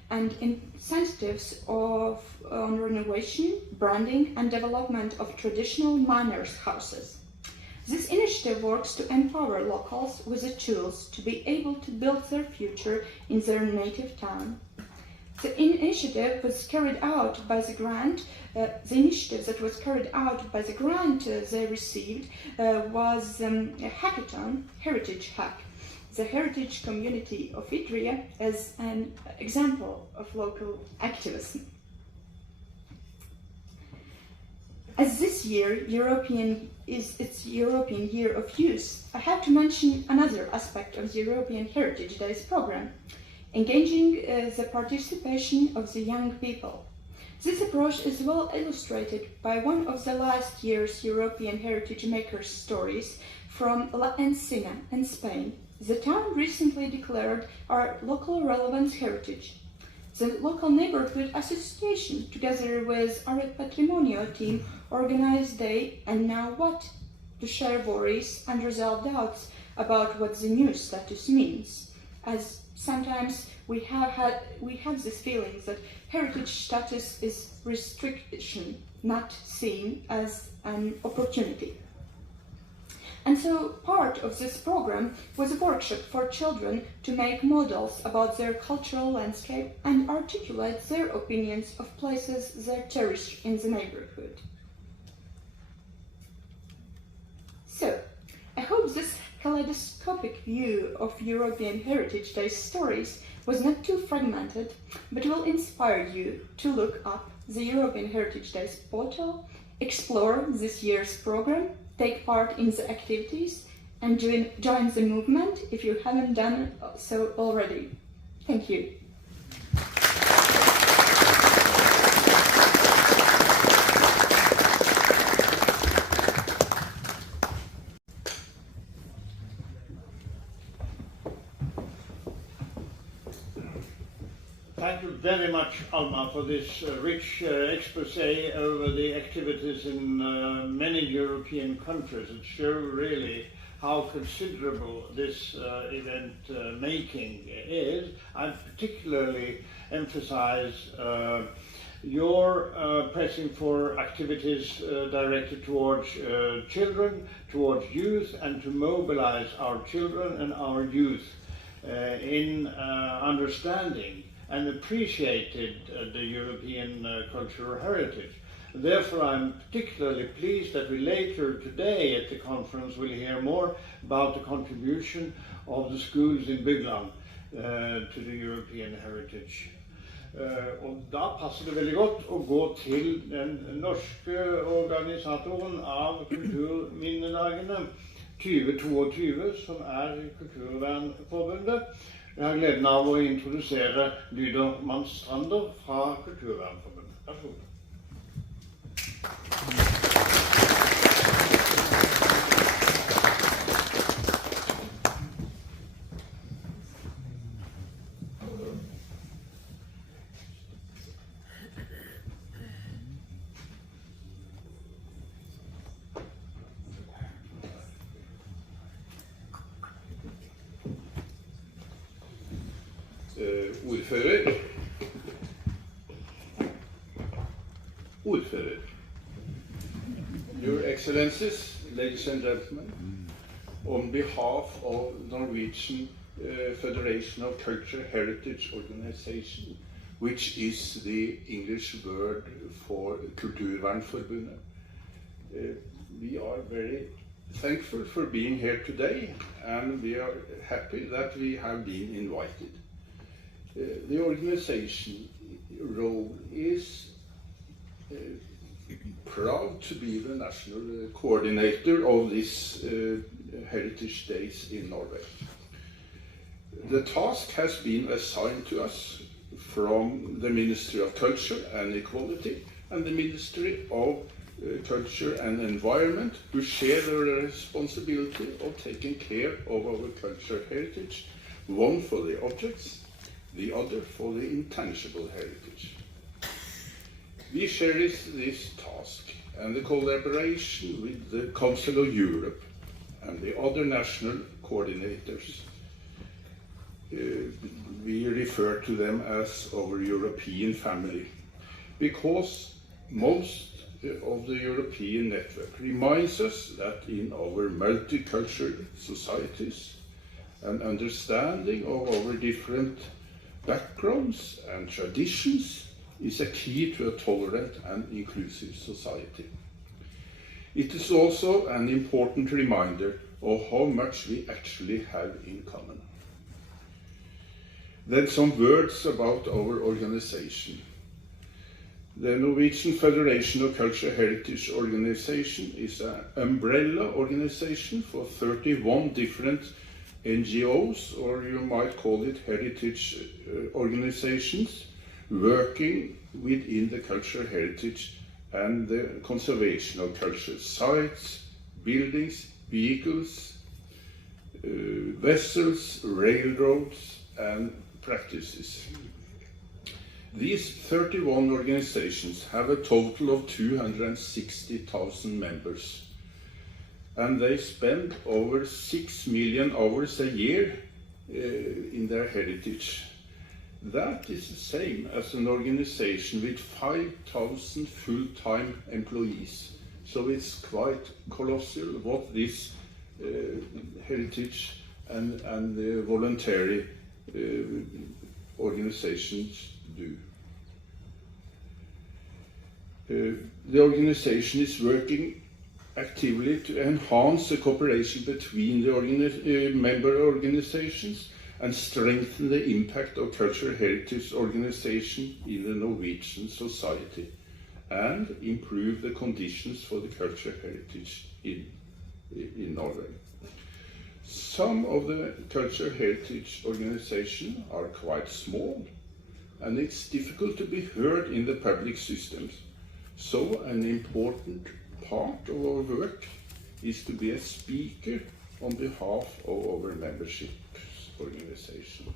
and incentives on renovation, branding and development of traditional miners' houses. This initiative works to empower locals with the tools to be able to build their future in their native town. The initiative was carried out by the grant. The initiative that was carried out by the grant they received was a hackathon, Heritage Hack. The heritage community of Idrija as an example of local activism. As this year is its European Year of Youth, I have to mention another aspect of the European Heritage Days program, engaging the participation of the young people. This approach is well illustrated by one of the last year's European Heritage Makers stories from La Encina in Spain. The town recently declared our local relevance heritage. The local neighborhood association, together with our Patrimonio team, organized Day and Now What? To share worries and resolve doubts about what the new status means, as sometimes we have this feeling that heritage status is restriction, not seen as an opportunity. And so part of this program was a workshop for children to make models about their cultural landscape and articulate their opinions of places they cherish in the neighborhood. So, I hope this kaleidoscopic view of European Heritage Day stories was not too fragmented, but will inspire you to look up the European Heritage Days portal, explore this year's program, take part in the activities, and join the movement if you haven't done so already. Thank you. Thank you very much, Alma, for this rich expose over the activities in many European countries. It shows really how considerable this event making is. I particularly emphasize your pressing for activities directed towards children, towards youth, and to mobilize our children and our youth in understanding and appreciated the European cultural heritage. Therefore, I'm particularly pleased that we later today at the conference will hear more about the contribution of the schools in Bygland to the European heritage. Og da passer det veldig godt å gå til den norske organisatoren av Kulturminnedagene 2022, som Kulturvernforbundet. Jeg har gleden av å introdusere Lyder Manstrander fra Kulturvernforbundet. Vær så god. Ordfører. Your Excellencies, ladies and gentlemen, on behalf of Norwegian Federation of Culture Heritage Organization, which is the English word for Kulturvernforbundet, we are very thankful for being here today, and we are happy that we have been invited. The organization role is proud to be the national coordinator of this Heritage Days in Norway. The task has been assigned to us from the Ministry of Culture and Equality and the Ministry of Culture and Environment, who share the responsibility of taking care of our cultural heritage, one for the objects, the other for the intangible heritage. We cherish this task and the collaboration with the Council of Europe and the other national coordinators. We refer to them as our European family, because most of the European network reminds us that in our multicultural societies, an understanding of our different backgrounds and traditions is a key to a tolerant and inclusive society. It is also an important reminder of how much we actually have in common. Then some words about our organization. The Norwegian Federation of Cultural Heritage Organization is an umbrella organization for 31 different NGOs, or you might call it heritage organizations, working within the cultural heritage and the conservation of cultural sites, buildings, vehicles, vessels, railroads, and practices. These 31 organizations have a total of 260,000 members, and they spend over 6 million hours a year in their heritage. That is the same as an organization with 5,000 full-time employees. So it's quite colossal what this heritage and voluntary organizations do. The organization is working actively to enhance the cooperation between the member organizations and strengthen the impact of cultural heritage organization in the Norwegian society, and improve the conditions for the cultural heritage in Norway. Some of the cultural heritage organizations are quite small, and it's difficult to be heard in the public systems. So an important part of our work is to be a speaker on behalf of our membership organization.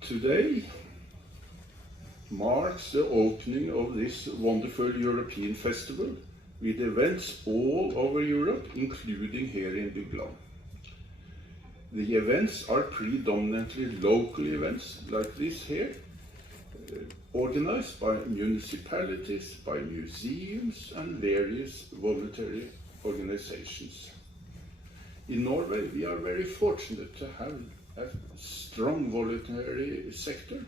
Today marks the opening of this wonderful European festival with events all over Europe, including here in Bygland. The events are predominantly local events like this here, organized by municipalities, by museums and various voluntary organizations. In Norway, we are very fortunate to have a strong voluntary sector,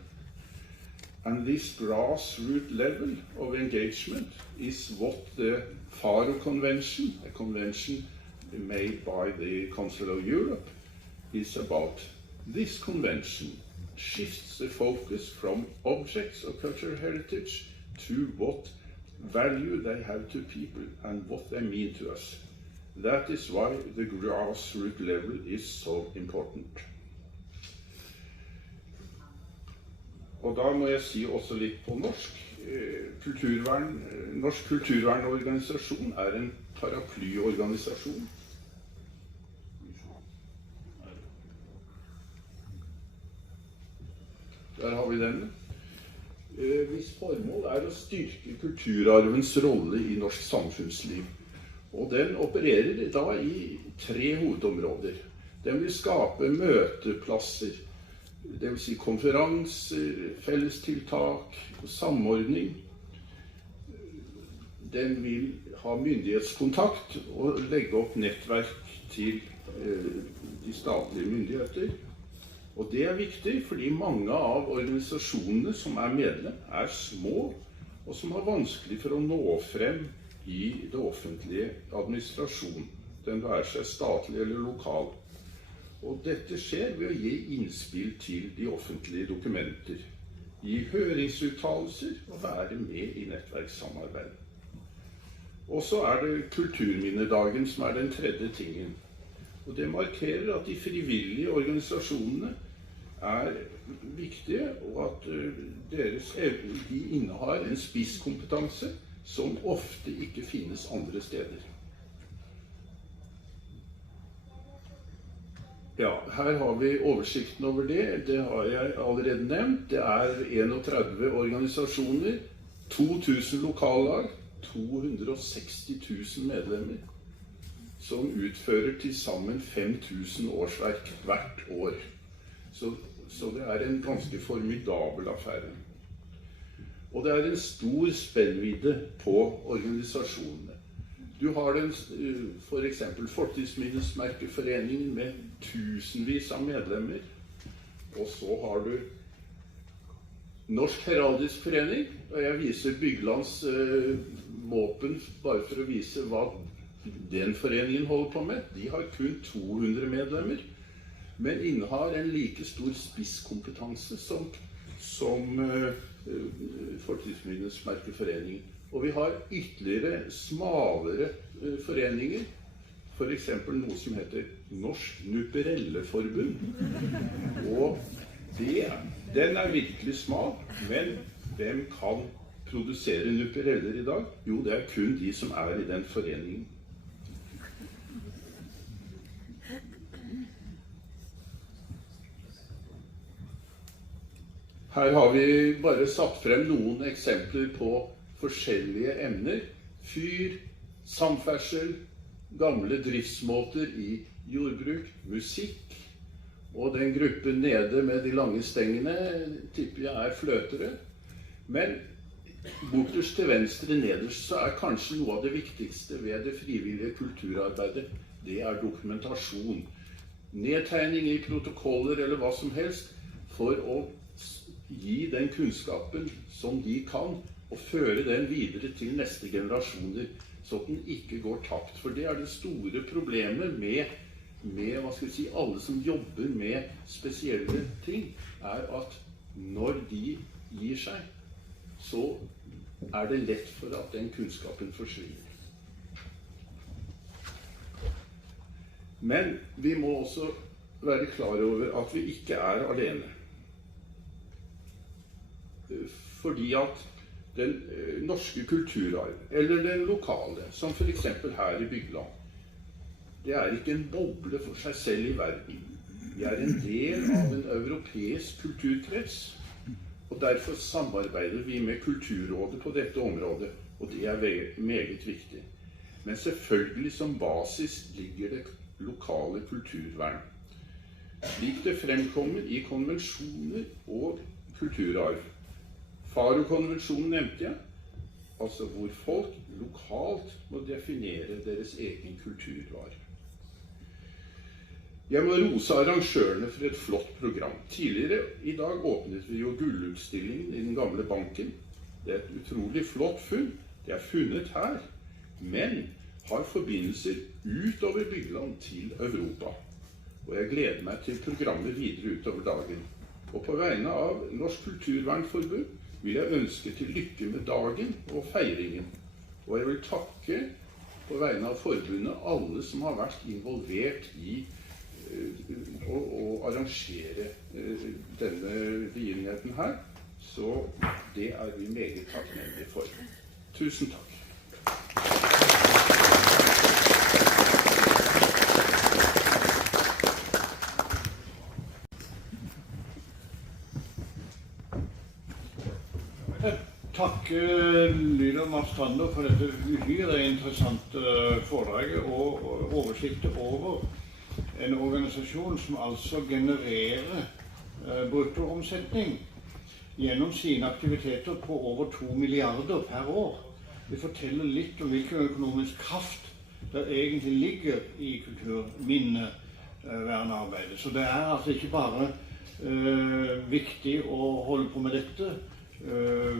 and this grassroots level of engagement is what the Faro Convention, a convention made by the Council of Europe, is about. This convention shifts the focus from objects of cultural heritage to what value they have to people and what they mean to us. That is why the grassroots level is so important. Og da må jeg si også litt på norsk. Norsk kulturvernorganisasjon er en paraplyorganisasjon. Der har vi den. Hvis formål er å styrke kulturarvens rolle i norsk samfunnsliv. Og den opererer da i 3 hovedområder. Den vil skape møteplasser, det vil si konferanser, fellestiltak og samordning. Den vil ha myndighetskontakt og legge opp nettverk til de statlige myndigheter. Og det er viktig fordi mange av organisasjonene som er medlem er små, og som har vanskelig for å nå frem i det offentlige administrasjon, den være seg statlig eller lokal. Og dette skjer ved å gi innspill til de offentlige dokumenter, gi høringsuttalelser og være med i nettverkssamarbeid. Og så er det kulturminnedagen som er den tredje tingen. Og det markerer at de frivillige organisasjonene er viktige, og at de innehar en spisskompetanse som ofte ikke finnes andre steder. Ja, her har vi oversikten over det. Det har jeg allerede nevnt. Det er 31 organisasjoner, 2000 lokallag, 260 000 medlemmer, som utfører til sammen 5000 årsverk hvert år. Så det er en ganske formidabel affære. Og det er en stor spennvidde på organisasjonene. Du har for eksempel Fortidsminnesmerkeforeningen med tusenvis av medlemmer. Og så har du Norsk Heraldisk Forening, og jeg viser Byglands våpen bare for å vise hva den foreningen holder på med. De har kun 200 medlemmer, men innehar en like stor spisskompetanse som Fortidsminnesmerkeforeningen. Og vi har ytterligere smalere foreninger, for eksempel noe som heter Norsk Nuperelleforbund. Og den er virkelig smal, men hvem kan produsere nupereller i dag? Jo, det er kun de som er i den foreningen. Her har vi bare satt frem noen eksempler på forskjellige emner. Fyr, samferdsel, gamle driftsmåter i jordbruk, musikk, og den gruppen nede med de lange stengene tipper jeg er fløtere. Men borterst til venstre nederst så er kanskje noe av det viktigste ved det frivillige kulturarbeidet. Det er dokumentasjon. Nedtegning i protokoller eller hva som helst for å gi den kunnskapen som de kan, og føre den videre til neste generasjoner, så at den ikke går tapt. For det er det store problemet med hva skal vi si, alle som jobber med spesielle ting, er at når de gir seg, så er det lett for at den kunnskapen forsvinner. Men vi må også være klar over at vi ikke er alene. Fordi at den norske kulturarv, eller den lokale, som for eksempel her i Bygland, det er ikke en boble for seg selv i verden. Vi er en del av en europeisk kulturkrets, og derfor samarbeider vi med Kulturrådet på dette området, og det er meget viktig. Men selvfølgelig som basis ligger det lokale kulturvern. Slik det fremkommer i konvensjoner og kulturarv. Faro-konvensjonen nevnte jeg, altså hvor folk lokalt må definere deres egen kulturarv. Jeg må rose arrangørene for et flott program. Tidligere i dag åpnet vi jo gullutstillingen i den gamle banken. Det er et utrolig flott funn. Det er funnet her, men har forbindelser utover Bygland til Europa. Og jeg gleder meg til programmet videre utover dagen. Og på vegne av Norsk Kulturvernforbund vil jeg ønske til lykke med dagen og feiringen. Og jeg vil takke på vegne av forbundet alle som har vært involvert i å arrangere denne begivenheten her. Så det er vi meget takknemlige for. Tusen takk. Takk Lyder Marstrander for dette uhyre interessante foredraget og oversiktet over en organisasjon som altså genererer bruttoomsetning gjennom sine aktiviteter på over 2 milliarder per år. Det forteller litt om hvilken økonomisk kraft det egentlig ligger i kulturminnevernearbeidet. Så det er altså ikke bare viktig å holde på med dette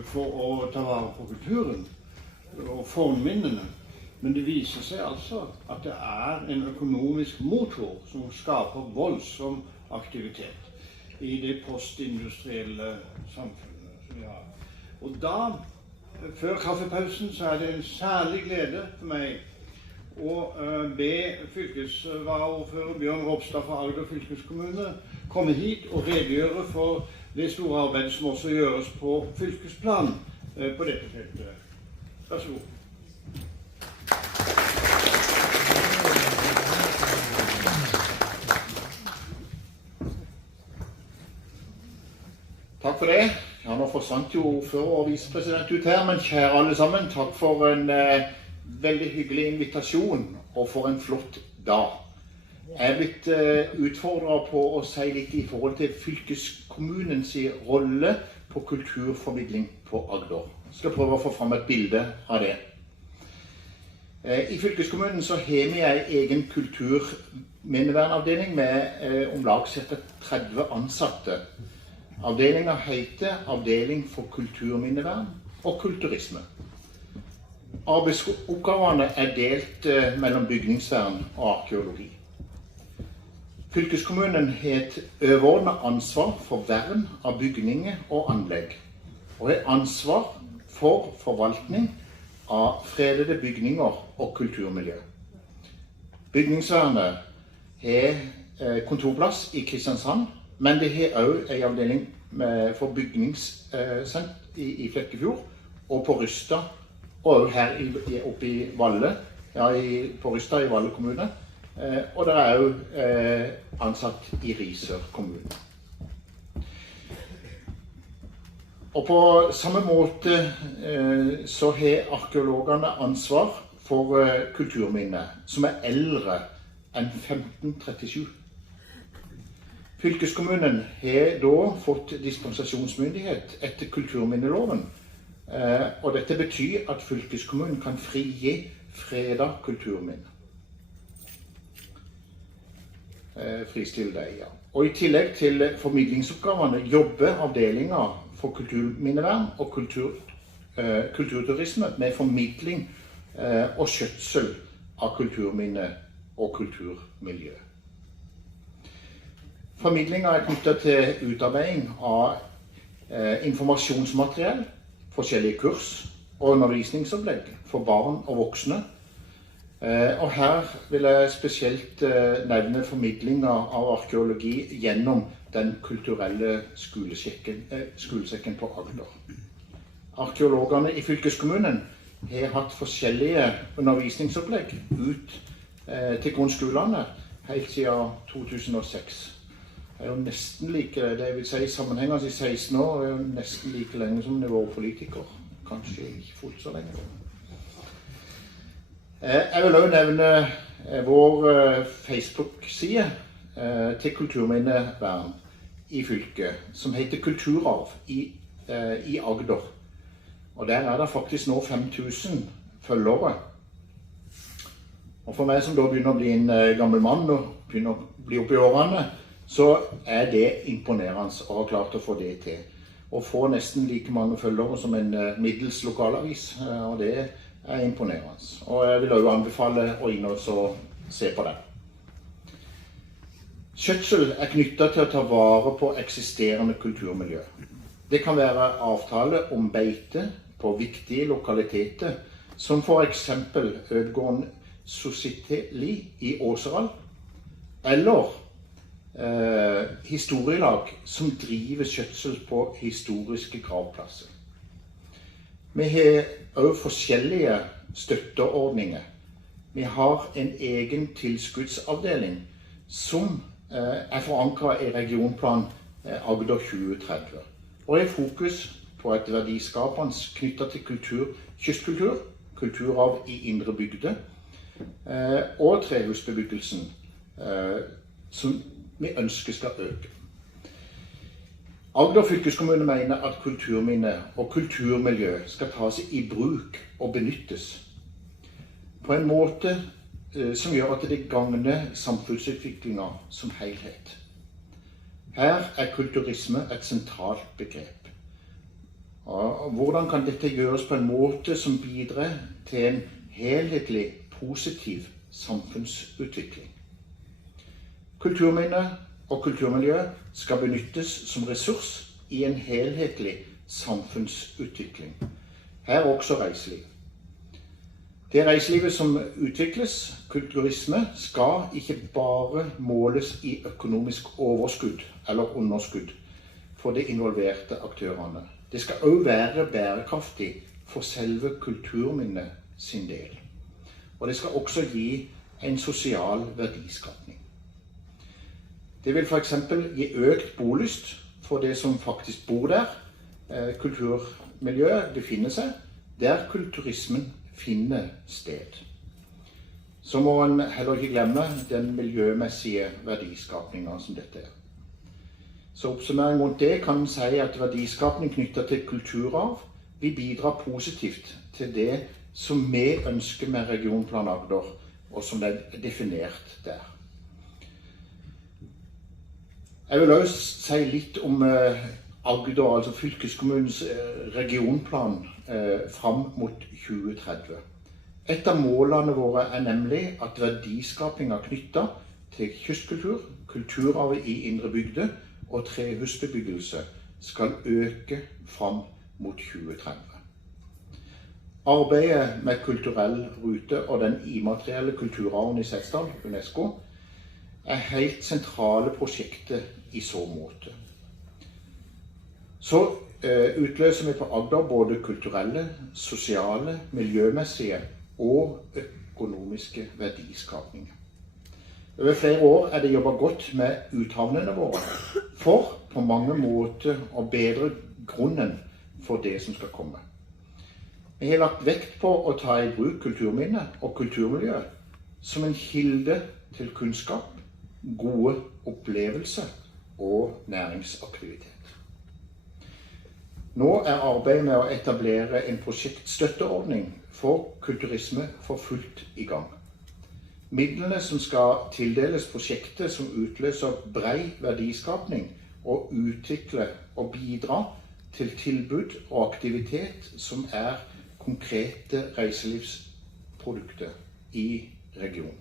for å ta vare på kulturen og fornminnene. Men det viser seg altså at det er en økonomisk motor som skaper voldsom aktivitet i det postindustrielle samfunnet som vi har. Og da, før kaffepausen, så er det en særlig glede for meg å be fylkesvaraordfører Bjørn Ropstad fra Agder fylkeskommune komme hit og redegjøre for det store arbeidet som også gjøres på fylkesplan på dette feltet. Vær så god. Takk for det. Ja, nå forsvant jo ordfører og visepresident ut her, men kjære alle sammen, takk for en veldig hyggelig invitasjon og for en flott dag. Jeg er blitt utfordret på å si litt i forhold til fylkeskommunens rolle på kulturformidling på Agder. Jeg skal prøve å få fram et bilde av det. I fylkeskommunen så har vi en egen kulturminnevernavdeling med om lag ca. 30 ansatte. Avdelingen heter Avdeling for kulturminnevern og kulturisme. Arbeidsoppgavene er delt mellom bygningsvern og arkeologi. Fylkeskommunen har et overordnet ansvar for vern av bygninger og anlegg, og har ansvar for forvaltning av fredede bygninger og kulturmiljø. Bygningsvernet har kontorplass i Kristiansand, men det har også en avdeling for bygningssent i Flekkefjord, og på Rysta, og også her oppe i Valle, på Rysta i Valle kommune, og det er også ansatt i Risør kommune. Og på samme måte så har arkeologene ansvar for kulturminner som er eldre enn 1537. Fylkeskommunen har da fått dispensasjonsmyndighet etter kulturminneloven, og dette betyr at fylkeskommunen kan frigi freda kulturminner. Fristille deg, ja. Og i tillegg til formidlingsoppgavene jobber avdelinger for kulturminnevern og kulturturisme med formidling og skjøtsel av kulturminne og kulturmiljø. Formidlingen er knyttet til utarbeiding av informasjonsmateriell, forskjellige kurs og undervisningsopplegg for barn og voksne. Og her vil jeg spesielt nevne formidlingen av arkeologi gjennom den kulturelle skolesekken på Agder. Arkeologene i fylkeskommunen har hatt forskjellige undervisningsopplegg ut til grunnskolene helt siden 2006. Det er jo nesten like, det vil si sammenhengende i 16 år, er jo nesten like lenge som jeg var politiker. Kanskje ikke fullt så lenge. Jeg vil også nevne vår Facebook-side til kulturminnevern i fylket, som heter Kulturarv i Agder. Og der er det faktisk nå 5000 følgere. Og for meg som da begynner å bli en gammel mann og begynner å bli oppe i årene, så er det imponerende å ha klart å få det til. Å få nesten like mange følgere som en middels lokalavis, og det er imponerende. Og jeg vil også anbefale å inn og se på det. Skjøtsel er knyttet til å ta vare på eksisterende kulturmiljø. Det kan være avtale om beite på viktige lokaliteter, som for eksempel Ødegården Sositeli i Åseral, eller historielag som driver skjøtsel på historiske gravplasser. Vi har også forskjellige støtteordninger. Vi har en egen tilskuddsavdeling som er forankret i regionplan Agder 2030, og er fokus på et verdiskapende knyttet til kystkultur, kulturarv i indre bygder, og trehusbebyggelsen, som vi ønsker skal øke. Agder fylkeskommune mener at kulturminne og kulturmiljø skal tas i bruk og benyttes på en måte som gjør at det gagner samfunnsutviklingen som helhet. Her er kulturisme et sentralt begrep. Og hvordan kan dette gjøres på en måte som bidrar til en helhetlig, positiv samfunnsutvikling? Kulturminne og kulturmiljø skal benyttes som ressurs i en helhetlig samfunnsutvikling. Her er også reiseliv. Det reiselivet som utvikles, kulturisme, skal ikke bare måles i økonomisk overskudd eller underskudd for de involverte aktørene. Det skal også være bærekraftig for selve kulturminnet sin del. Og det skal også gi en sosial verdiskapning. Det vil for eksempel gi økt bolyst for det som faktisk bor der. Kulturmiljøet befinner seg der kulturismen finner sted. Så må en heller ikke glemme den miljømessige verdiskapningen som dette er. Så oppsummering rundt det kan en si at verdiskapning knyttet til kulturarv vil bidra positivt til det som vi ønsker med regionplan Agder, og som er definert der. Jeg vil også si litt om Agder, altså fylkeskommunens regionplan fram mot 2030. Et av målene våre er nemlig at verdiskapingen knyttet til kystkultur, kulturarv i indre bygder og trehusbebyggelse skal øke fram mot 2030. Arbeidet med kulturell rute og den immaterielle kulturarven i Setesdal, UNESCO, helt sentrale prosjekter i så måte. Så utløser vi på Agder både kulturelle, sosiale, miljømessige og økonomiske verdiskapninger. Over flere år det jobbet godt med uthavnene våre, for på mange måter å bedre grunnen for det som skal komme. Vi har lagt vekt på å ta i bruk kulturminner og kulturmiljø som en kilde til kunnskap, gode opplevelser og næringsaktivitet. Nå arbeidet med å etablere en prosjektstøtteordning for kulturisme for fullt i gang. Midlene som skal tildeles prosjektet som utløser brei verdiskapning og utvikle og bidra til tilbud og aktivitet som konkrete reiselivsprodukter i regionen.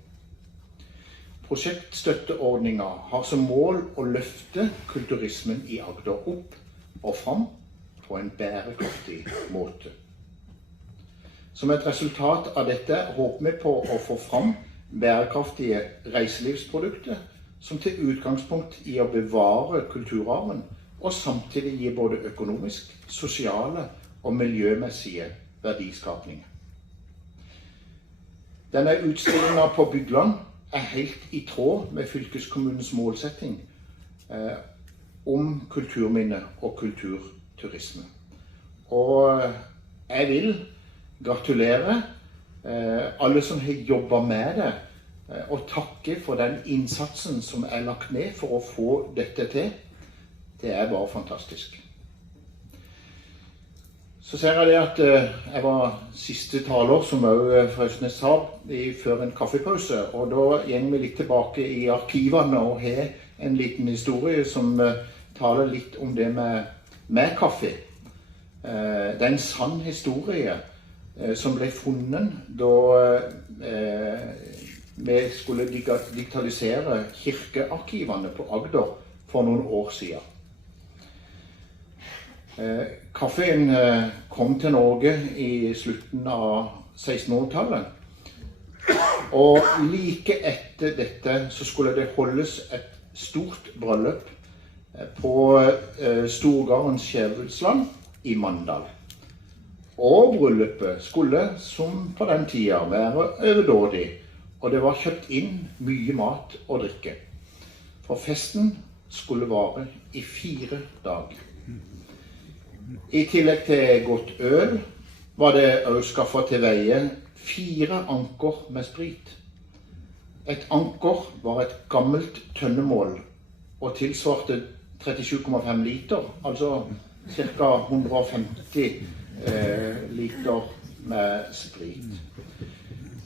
Prosjektstøtteordningen har som mål å løfte kulturismen i Agder opp og fram på en bærekraftig måte. Som et resultat av dette håper vi på å få fram bærekraftige reiselivsprodukter som til utgangspunkt i å bevare kulturarven og samtidig gi både økonomisk, sosiale og miljømessige verdiskapninger. Denne utstillingen på Bygland helt i tråd med fylkeskommunens målsetting om kulturminne og kulturturisme. Og jeg vil gratulere alle som har jobbet med det, og takke for den innsatsen som lagt ned for å få dette til. Det bare fantastisk. Så ser jeg det at jeg var siste taler, som også Frøsnes sa, før en kaffepause. Og da går vi litt tilbake i arkivene og har en liten historie som taler litt om det med kaffe. Det en sann historie som ble funnet da vi skulle digitalisere kirkearkivene på Agder for noen år siden. Kaffen kom til Norge i slutten av 1600-tallet, og like etter dette så skulle det holdes et stort bryllup på Storgården Skjævedsland i Mandal. Og bryllupet skulle, som på den tida, være overdådig, og det var kjøpt inn mye mat og drikke. For festen skulle vare i 4 dager. I tillegg til godt øl var det også skaffet til veie 4 anker med sprit. Et anker var et gammelt tønnemål og tilsvarte 37,5 liter, altså ca. 150 liter med sprit.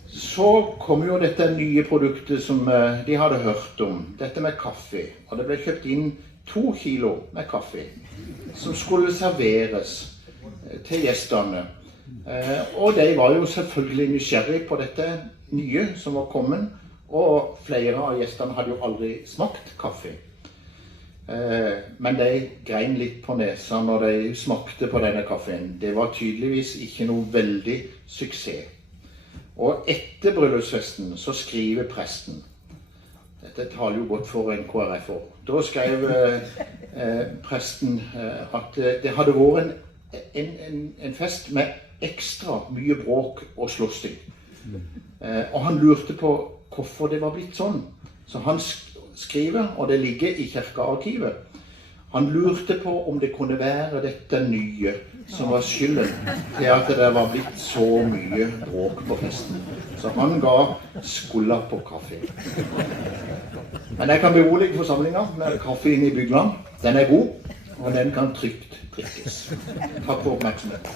Så kom jo dette nye produktet som de hadde hørt om, dette med kaffe. Og det ble kjøpt inn 2 kilo med kaffe, som skulle serveres til gjestene. Og de var jo selvfølgelig nysgjerrig på dette nye som var kommet, og flere av gjestene hadde jo aldri smakt kaffe. Men de grein litt på nesa når de smakte på denne kaffen. Det var tydeligvis ikke noe veldig suksess. Og etter bryllupsfesten så skriver presten, dette taler jo godt for en KrF-er, da skrev presten at det hadde vært en fest med ekstra mye bråk og slåssing. Og han lurte på hvorfor det var blitt sånn. Så han skriver, og det ligger i kirkearkivet, han lurte på om det kunne være dette nye som var skylden til at det var blitt så mye bråk på festen. Så han ga skylda på kaffe. Men jeg kan berolige forsamlingen med kaffen i Bygland. Den god, og den kan trygt drikkes. Takk for oppmerksomheten.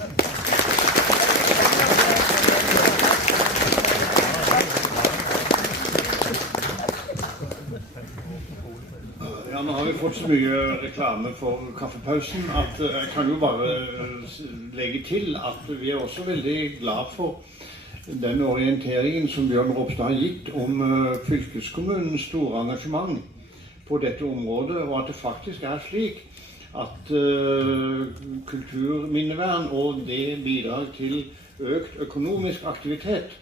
Ja, nå har vi fått så mye reklame for kaffepausen at jeg kan jo bare legge til at vi også veldig glad for den orienteringen som Bjørn Ropstad har gitt om fylkeskommunens store engasjement på dette området, og at det faktisk slik at kulturminnevern og det bidrar til økt økonomisk aktivitet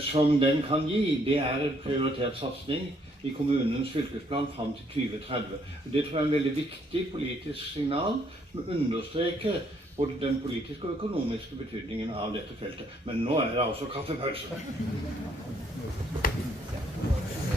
som den kan gi, det en prioritert satsning i kommunens fylkesplan frem til 2030. Det tror jeg en veldig viktig politisk signal som understreker både den politiske og økonomiske betydningen av dette feltet. Men nå det altså kaffepause.